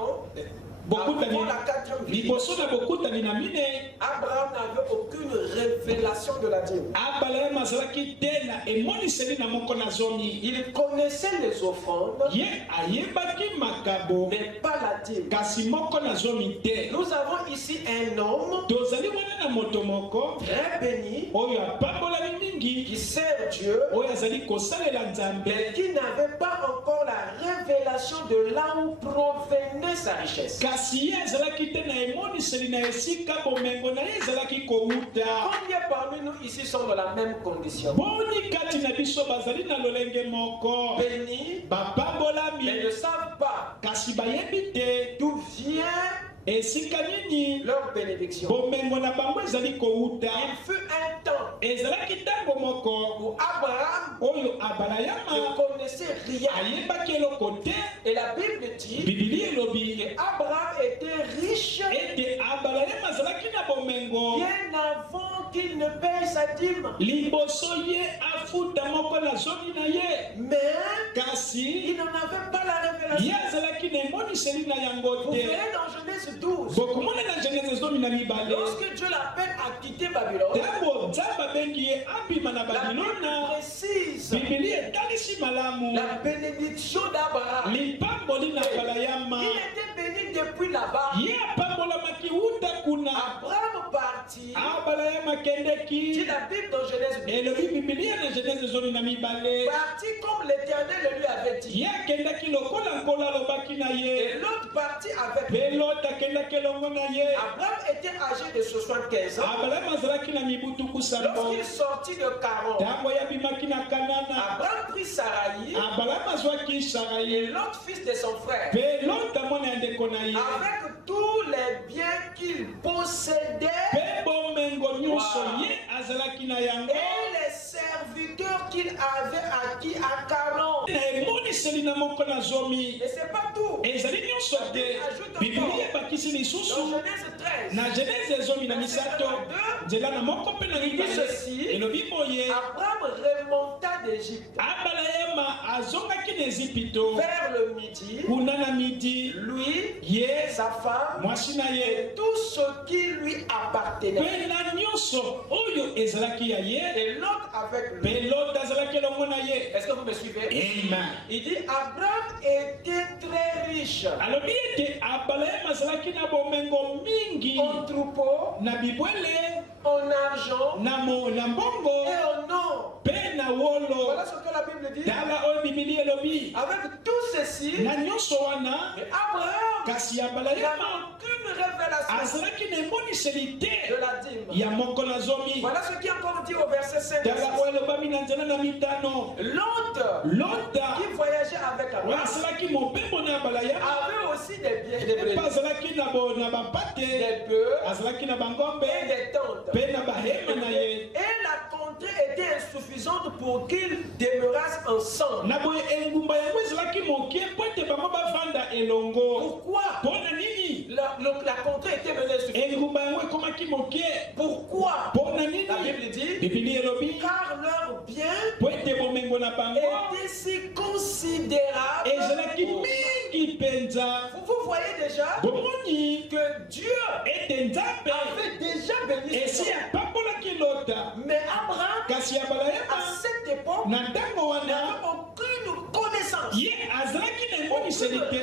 Bokutani. avant la 4e Liboso visitation, na bokutani na mile. Abraham n'avait aucune révélation de la dîme. Abalayama azalaki te na emoniseli na moko na zomi. Il connaissait les offrandes, Ye ayebaki makabo. mais pas la dîme. Kasi moko na zomi te. Nous avons ici un homme Tozali wana na moto moko. très béni Oyo apambolami mingi. qui sert Dieu, Oyo azali kosalela Nzambe. mais qui n'avait pas encore la révélation de là où provenait sa richesse. Kasi ye azalaki te na emoniseli na esika bomengo na ye ezalaki kouta. Combien parmi nous ici sont dans la même condition? Boni kati na biso bazali na lolenge moko. Bénis, mais Bapambolami ne savent pas kasi bayebi te d'où vient esika nini leur bénédiction. bomengo na bango ezali kouta. Il fut un temps Ezalaki ntango moko où Abraham oyo ne abalayama connaissait rien. ayebaki eloko te. Et la Bible dit Bibili elobi qu'Abraham était riche ete abalayama azalaki na bomengo bien avant qu'il ne paye sa dîme. liboso ye afuta moko na zomi na ye. Mais Kasi il n'en avait pas la ye révélation. azalaki na emoniseli na yango Vous te. verrez dans Genèse 12, bokomona na Genèse zomi na mibale lorsque Dieu l'appelle à quitter Babylone, ntango nzambe abengi ye abima na la Bible babilona. précise Bibili etalisi malamu la bénédiction d'Abraham. lipamboli na balayama. Il était béni depuis là-bas. Ye apambolamaki wuta kuna. Abraham partit, Abalayama dit kendeki. la Bible dans Genèse 12, Elobi bibilia na Genèse zomi na mibale. partit comme l'Éternel le lui avait dit. Ye akendaki lokola nkola alobaki na Et ye. l'autre partit avec lui. Pe Lot akendaki elongo na ye. Abraham était âgé de 75 ans. Abalayama azalaki na mibu tuku sambo. Lorsqu'il sortit de Caron, Ntango yabimaki na Kanana. Abraham prit Sarai Abalayama azwaki et Sarai. l'autre fils de son frère, Pe Lot amona ya ndeko na ye. avec tous les biens qu'il possédait Pe bomengo nyonso Wow. ye azalaki na yango. et les serviteurs qu'il avait acquis à Caron. Na emoniseli na moko na zomi. Et c'est pas tout. Ezali nyonso te. Biblia ebakisi Dans lisusu. Genèse 13, Na Genèse zomi na misato. Nzela na moko mpe na mibale. Elobi boye. Abraham remonta d'Égypte Abalayama azongaki na Ezipito. vers le midi, Kuna na midi. lui, Ye sa femme mwasi na ye. et tout ce qui lui appartenait. Pe na nyonso oyo ezalaki ya ye. Et l'autre avec lui. Pe Lot azalaki elongo na ye. Est-ce que vous me suivez? Amen. Il dit Abraham était très riche Alobi ete Abalayama azalaki na bomengo mingi. en troupeaux, Na bibwele. en argent Na mbongo. et en or. Pe na wolo. Voilà ce que la Bible dit. Tala oyo bibili elobi. Avec tout ceci, Na nyonso wana. mais Abraham Kasi n'avait Abalayama aucune révélation azalaki na emoniseli de te la dîme. ya moko na zomi. Voilà ce qui est encore dit au verset 5. Tala oyo elobami na nzela na mitano. L'autre Lota qui voyageait avec oyo Abraham azalaki mobembo na Abalayama. avait aussi des biens, des Epe brebis, azalaki na bapate. des bœufs Azalaki na bangombe. et des tentes. Pe na bahema na ye. Et la contrée était insuffisante pour qu'ils demeurassent ensemble. Na boye engumba yango ezalaki moke mpo ete bango bavanda elongo. Pourquoi Mpo na nini? la contrée était menée insuffisante? Engumba yango ekomaki moke. Pourquoi? Mpo na nini? La Bible dit Bibili elobi. car leurs biens Mpo ete bomengo na bango étaient si considérables. ezalaki mingi mpenza. Vous voyez déjà Bomoni que Dieu ete nzambe avait déjà béni ce esi homme. apambolaki Lota. Mais Abraham, Kasi à Abalayama cette époque, na ntango wana n'avait aucune connaissance. ye azalaki na emoniseli te.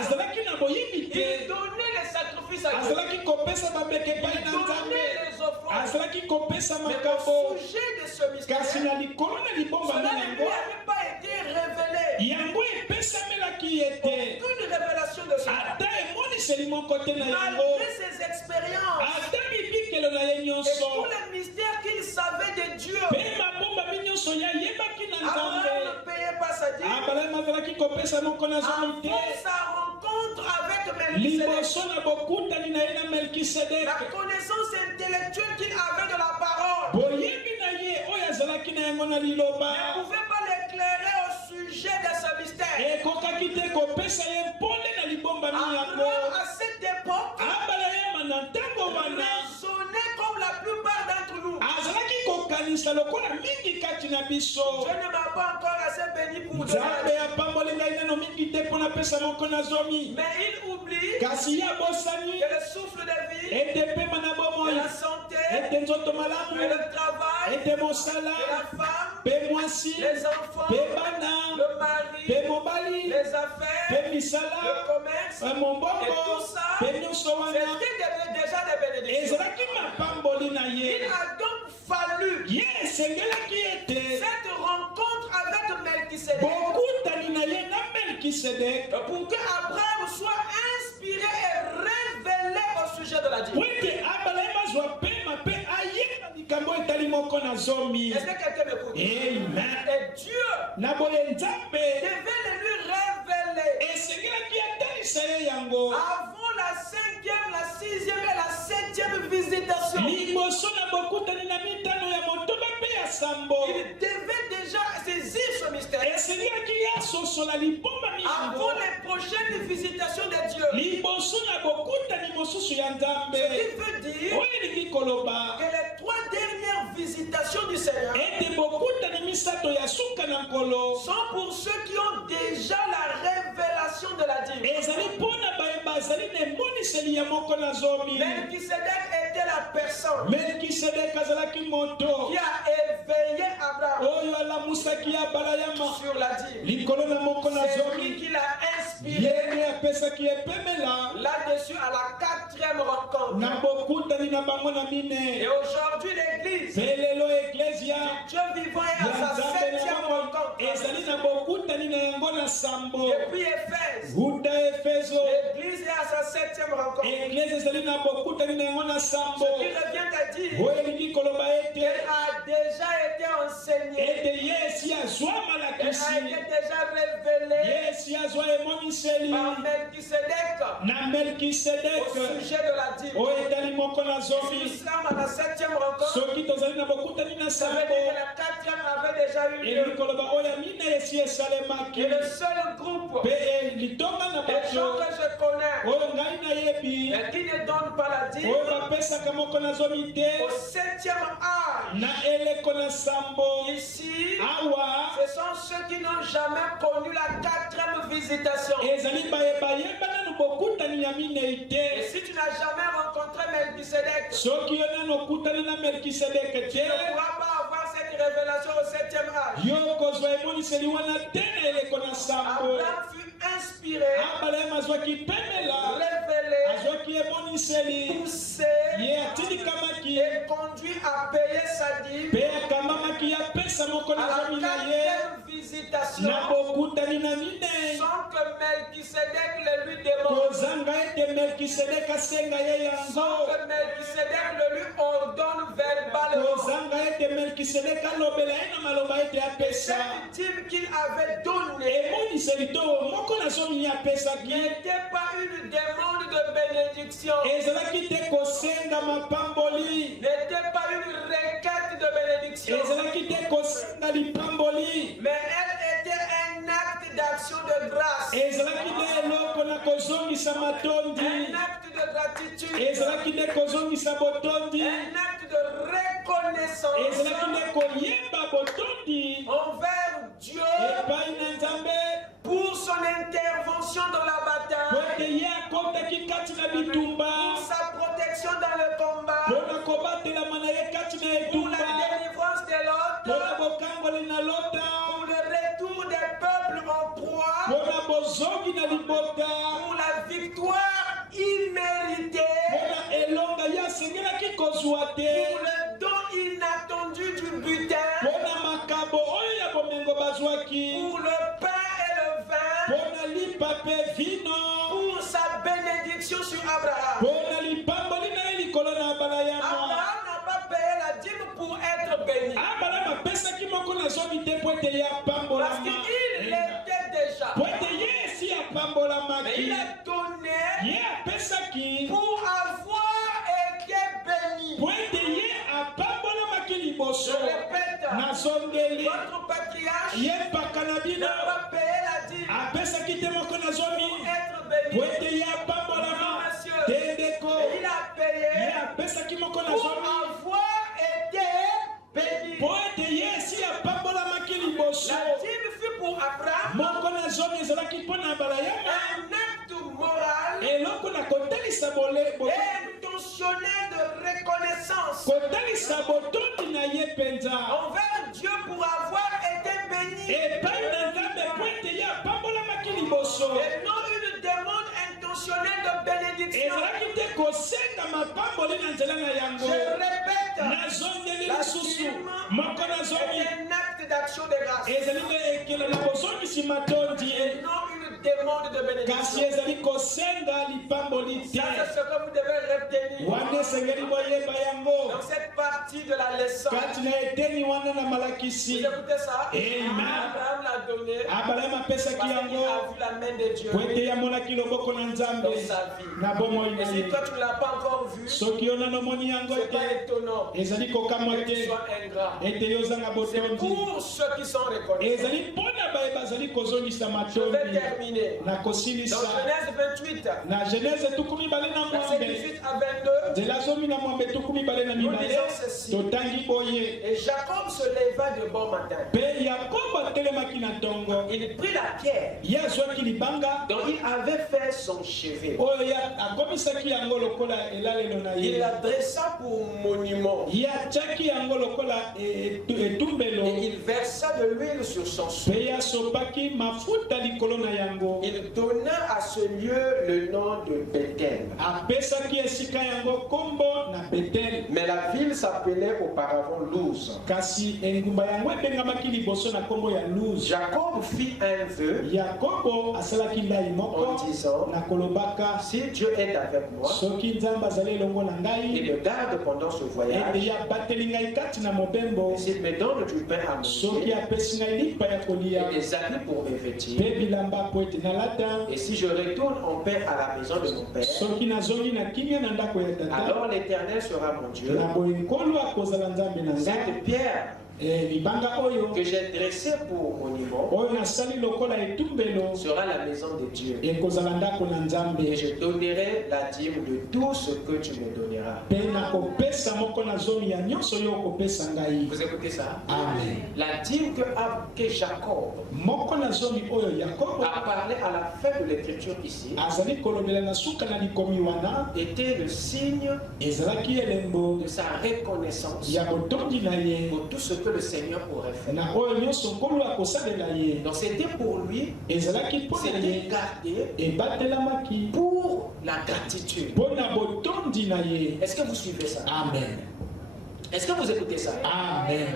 Azalaki na boyebi Il te. donnait les sacrifices service à Dieu. Il donnait les offrandes. Mais makambo au sujet de ce mystère, kasi na likolo na libomba cela na ne lui yango avait pas été révélé. yango epesamelaki ete Aucune révélation de cela. ata emoniseli moko te na yango Malgré ses expériences ata bibikelo na ye et nyonso tous les mystères qu'il savait de Dieu, mpe mabomba mi nyonso ye ayebaki na Abraham nzambe ne payait pas sa dîme. abraham azalaki kopesa moko na zomi te Avant sa rencontre avec Melchisedec, liboso na bokutani na ye na la melkisedeke connaissance intellectuelle qu'il avait de la parole boyebi na ye oyo azalaki na yango na liloba ne pouvait pas l'éclairer au sujet de ce mystère. ekokaki te kopesa ye mpole na libomba mi yango Abraham, à cette époque, abala yema na ntango wana raisonnait comme la plupart d'entre nous. azalaki kokanisa lokola mingi kati na biso Je ne m'ai pas encore assez béni pour nzambe donner. apamboli ngai nano mingi te mpo napesa moko na zomi Mais il oublie kasi ye abosani que le souffle de vie, ete pema na que bomoi la santé, ete nzoto que malamu le travail, ete mosala que la femme, mpe mwasi les enfants, mpe bana le mari, mpe mobali les affaires, mpe misala le commerce, mpe mombongo mpe nyonso wana c'était déjà des bénédictions. ezalaki mapamboli na Il ye a donc fallu ye esengelaki ete cette rencontre avec Melchisedec bokutani na ye na melkisedek pour que Abraham soit inspiré et révélé au sujet de la dîme. po ete abraham azwa pema mpe ayeba likambo etali moko na zomi Est-ce que quelqu'un m'écoute? amen Et Dieu na boye nzambe devait le lui révéler esengelaki atalisa ye yango avant la 5e, la 6e et la 7e visitation. liboso na bokutani na mitano ya motoba mpe ya sambo Il devait déjà saisir ce mystère esengelaki ye asosola libomba avant miyango les prochaines visitations de Dieu. liboso na bokutani mosusu ya Ce nzambe qui veut dire oyo elingi koloba que les 3 dernières visitations du Seigneur ete bokutani misato ya suka na nkolo sont pour ceux qui ont déjà la révélation de la dîme. ezali mpona baye bazali na emoniseli ya moko na zomi Melchisedec était la personne melkisedek azalaki moto qui a éveillé Abraham oyo alamusaki abalayama sur la dîme. likolo na moko na C'est lui zomi qui l'a inspiré yenge apesaki epemela là-dessus à la 4e rencontre. na bokutani na bango na Et mine aujourd'hui, l'Église, mpe lelo eklesia Dieu vivant est à ya sa nzambe 7e na yango rencontre. ezali na bokutani na yango na sambo Depuis Éphèse, guta efeso l'Église est à sa 7e rencontre. eglise ezali na bokutani na yango na sambo Ce qui revient à dire oyo elingi koloba ete qu'elle a déjà été enseignée, ete ye esi azwa elle malakisi a été déjà révélée ye esi azwa emoniseli par Melchisedec na au melkisedek sujet de la dîme. oyo etali moko na Si zomi nous sommes à la 7e rencontre, soki tozali na bokutani na ça veut sambo dire que la 4e avait déjà eu elingi lieu. koloba oyo ya mine esi esalemaki Et le seul groupe mpe litonga na des gens bato que je connais oyo ngai nayebi et qui ne donnent pas la dîme oyo bapesaka moko na zomi te au 7e âge, na eleko na sambo ici, awa ce sont ceux qui n'ont jamais connu la 4e visitation. ezali bayeba nanu bokutani ya minei Et te si tu n'as jamais rencontré Melchisedec, soki yo nanu okutani na melkisedeke tu te ne pourras pas avoir cette révélation au 7e âge. yo kozwa emoniseli wana te na eleko na sambo Abraham fut inspiré, abraham azwaki pemela révélé, azwaki emoniseli poussé ye atilikamaki et conduit à payer sa dîme mpe akambamaki apesa moko na à la zomi na ye 4e visitation na bokutani na minei sans que Melchisedec le lui demande, kozanga ete melkisedek asenga ye yango sans que Melchisedec le lui ordonne verbalement. kozanga ete melkisedek alobela ye na maloba ete apesa Cette dîme qu'il avait donnée emoniseli to moko na zomi ye apesaki n'était pas une demande de bénédiction, ezalaki te kosenga mapamboli n'était pas une requête de bénédiction, ezalaki te kosenga lipamboli mais elle était un acte d'action de grâce, ezalaki te eloko na kozongisa matondi un acte de gratitude, ezalaki te kozongisa botondi un acte de reconnaissance ezalaki te koyeba botondi envers Dieu epai na nzambe pour son intervention dans la po bataille, ete ye akotaki kati na bitumba pour sa protection dans le combat, mpo na kobatelama na ye kati na pour la etumba délivrance de mpo na l'autre, bokangoli na lota pour le retour des peuples en proie, mpo na bozongi na libota pour la victoire imméritée Abraham. Abraham n'a pas payé la dîme pour être béni. Parce qu'il l'était déjà. Mais il a donné pour avoir été béni. Je répète, votre patriarche n'a pas payé la dîme pour être béni. Non, monsieur. Et il a payé pour avoir été béni. La dîme fut pour Abraham un acte moral et intentionnel de reconnaissance envers Dieu pour avoir été béni. Et non une demande intentionnelle de bénédiction. Je répète, la dîme est un acte d'action de grâce. Et non une demande de bénédiction. Ça, c'est ce que vous devez retenir dans cette partie de la leçon. Vous écoutez ça? Abraham l'a donné parce qu'il a vu la main de Dieu dans sa vie. Et si toi tu ne l'as pas encore vu, ce n'est pas étonnant que tu sois ingrat. C'est pour ceux qui sont reconnaissants. Je vais terminer. Dans Genèse 28, verset 18 à 22, nous disons ceci. Et Jacob se leva de bon matin. Il prit la pierre dont il avait fait son chevet. Il la dressa pour monument. Et il versa de l'huile sur son seau. Il donna à ce lieu le nom de Bethel. Mais la ville s'appelait auparavant Luz. Jacob fit un vœu en disant, si Dieu est avec moi, il me garde pendant ce voyage, et s'il me donne du pain à manger et des habits pour me vêtir, et si je retourne en paix à la maison de mon père, alors l'Éternel sera mon Dieu. Cette pierre que j'ai dressée pour monument sera la maison de Dieu. Et je donnerai la dîme de tout ce que tu me donneras. Vous écoutez ça? Amen. La dîme que Jacob a parlé à la fin de l'écriture ici était le signe de sa reconnaissance pour tout ce que le Seigneur aurait fait. Donc c'était pour lui, c'était gardé pour la gratitude. Est-ce que vous suivez ça? Amen. Est-ce que vous écoutez ça? Amen.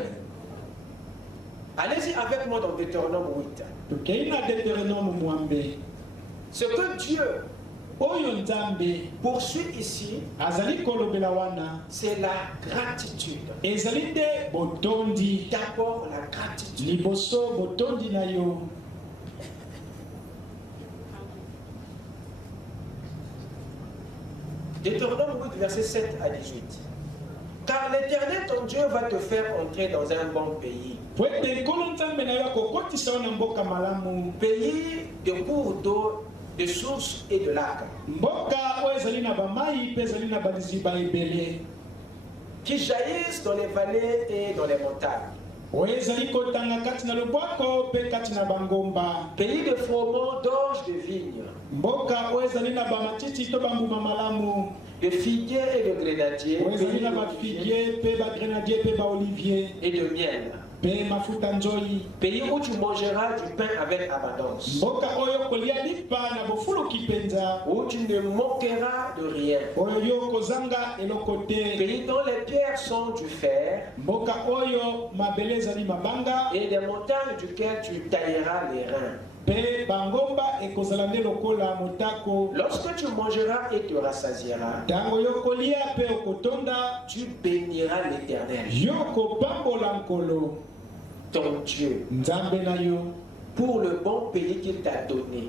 Allez-y avec moi dans Deutéronome 8. Ce que Dieu poursuit ici, c'est la gratitude. D'abord la gratitude. Deutéronome 8, verset 7 à 18. Car l'Éternel ton Dieu va te faire entrer dans un bon pays. Pays de cours d'eau, de sources et de lacs. Qui jaillissent dans les vallées et dans les montagnes. Pays de froment, d'orge, de vignes. De figuiers et de grenadiers. Et de miel. Pays où tu mangeras du pain avec abondance. Où tu ne manqueras de rien. Pays dont les pierres sont du fer. Et des montagnes duquel tu tailleras les reins. Lorsque tu mangeras et te rassasieras, tu béniras l'Éternel, ton Dieu, pour le bon pays qu'il t'a donné.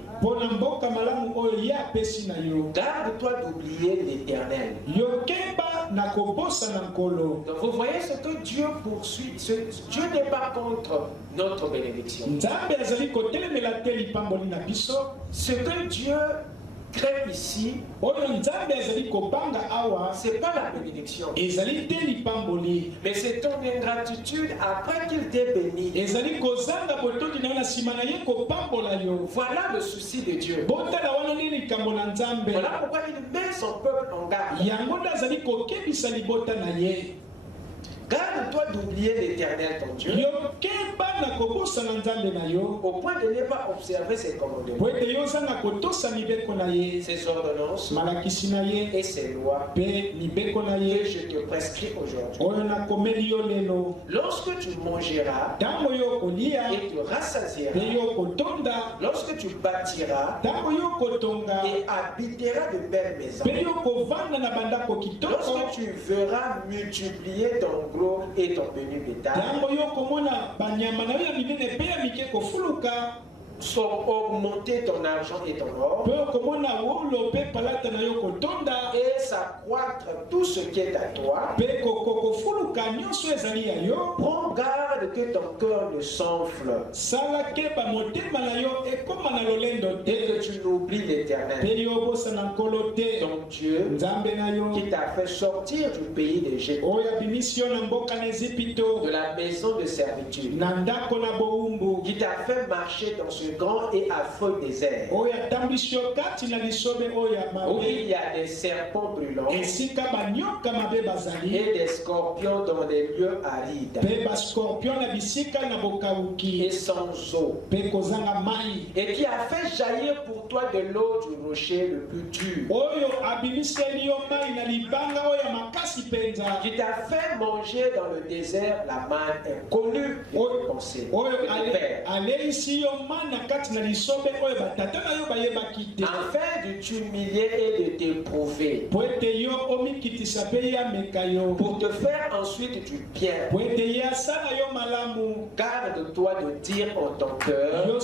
Garde-toi d'oublier l'Éternel. Donc vous voyez ce que Dieu poursuit. Dieu n'est pas contre notre bénédiction. Ce que Dieu crée ici, c'est pas la bénédiction, mais c'est ton ingratitude après qu'il t'ait béni. Voilà le souci de Dieu. Voilà pourquoi il met son peuple en garde. Garde-toi d'oublier l'Éternel ton Dieu, au point de ne pas observer ses commandements, ses ordonnances et ses lois que je te prescris aujourd'hui. Lorsque tu mangeras et te rassasieras, lorsque tu bâtiras et habiteras de belles maisons, lorsque tu verras multiplier ton gros et ton menu bétail, sont augmenter ton argent et ton or, et s'accroître tout ce qui est à toi. Prends garde que ton cœur ne s'enfle et que tu n'oublies l'Éternel, ton Dieu, qui t'a fait sortir du pays d'Égypte, de la maison de servitude, qui t'a fait marcher dans ce grand et affreux désert, où il y a des serpents brûlants et des scorpions dans des lieux arides et sans eau, et qui a fait jaillir pour toi de l'eau du rocher le plus dur, qui t'a fait manger dans le désert la manne inconnue de tes pensées, afin de t'humilier et de t'éprouver, pour te faire ensuite du bien. Garde-toi de dire en ton cœur,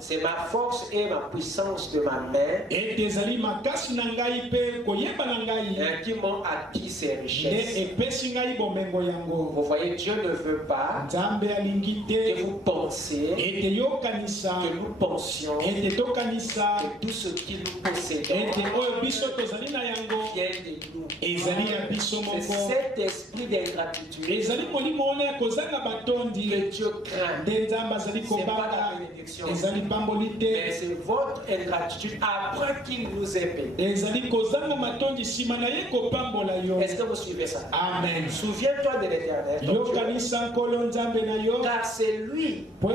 c'est ma force et ma puissance de ma main qui m'ont acquis ces richesses. Vous voyez, Dieu ne veut pas que vous pensiez, que nous pensions que tout ce qui nous possédons vient de nous. C'est cet esprit d'ingratitude que Dieu craint. C'est pas la bénédiction, mais c'est votre ingratitude après qu'il nous ait payé. Est-ce que vous suivez ça? Amen. Souviens-toi de l'Éternel, car c'est lui qui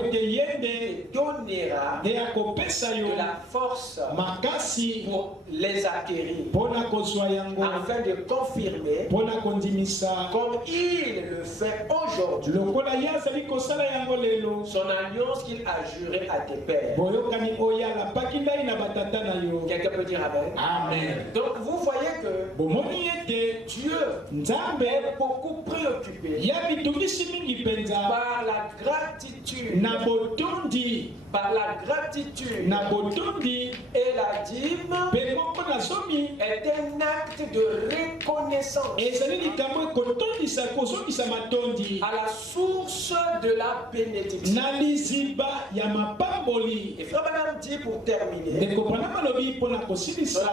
donnera de la force pour les acquérir, afin de confirmer comme il le fait aujourd'hui son alliance qu'il a juré à tes pères. Quelqu'un peut dire amen? Amen. Donc vous voyez que Dieu est beaucoup préoccupé par la gratitude, par la gratitude, et la dîme est un acte de reconnaissance à la source de la bénédiction. Et Frère Branham dit pour terminer, dans la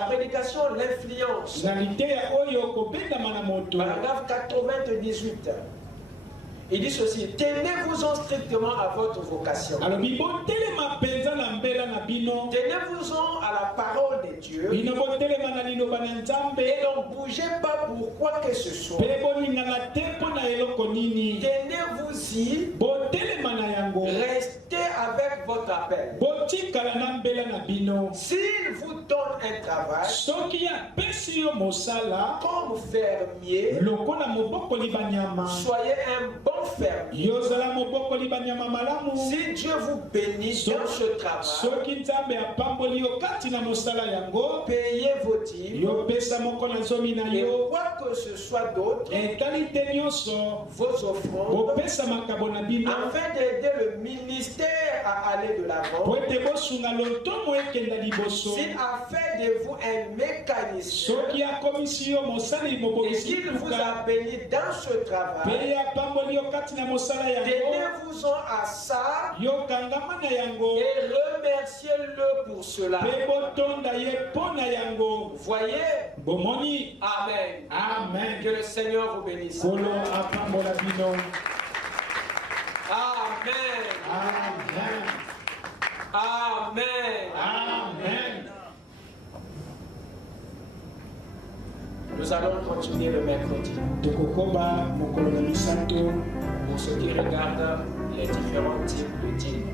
prédication l'influence, paragraphe 98, il dit ceci: tenez-vous-en strictement à votre vocation. Tenez-vous-en à la parole de Dieu. Et n'en bougez pas pour quoi que ce soit. Tenez-vous-y. Restez avec votre appel. S'il vous donne un travail comme fermier, soyez un bon ferme. Si Dieu vous bénit dans ce travail, payez vos dîmes. Et quoi que ce soit d'autre, vos offrandes, afin d'aider le ministère à aller de l'avant. S'il a fait de vous un mécanicien et qu'il vous a béni dans ce travail, tenez-vous-en à ça et remerciez-le pour cela. Voyez? Amen. Amen. Que le Seigneur vous bénisse. Amen. Amen. Amen. Amen. Nous allons continuer le mercredi. Pour ceux qui regardent les différents types de dîmes.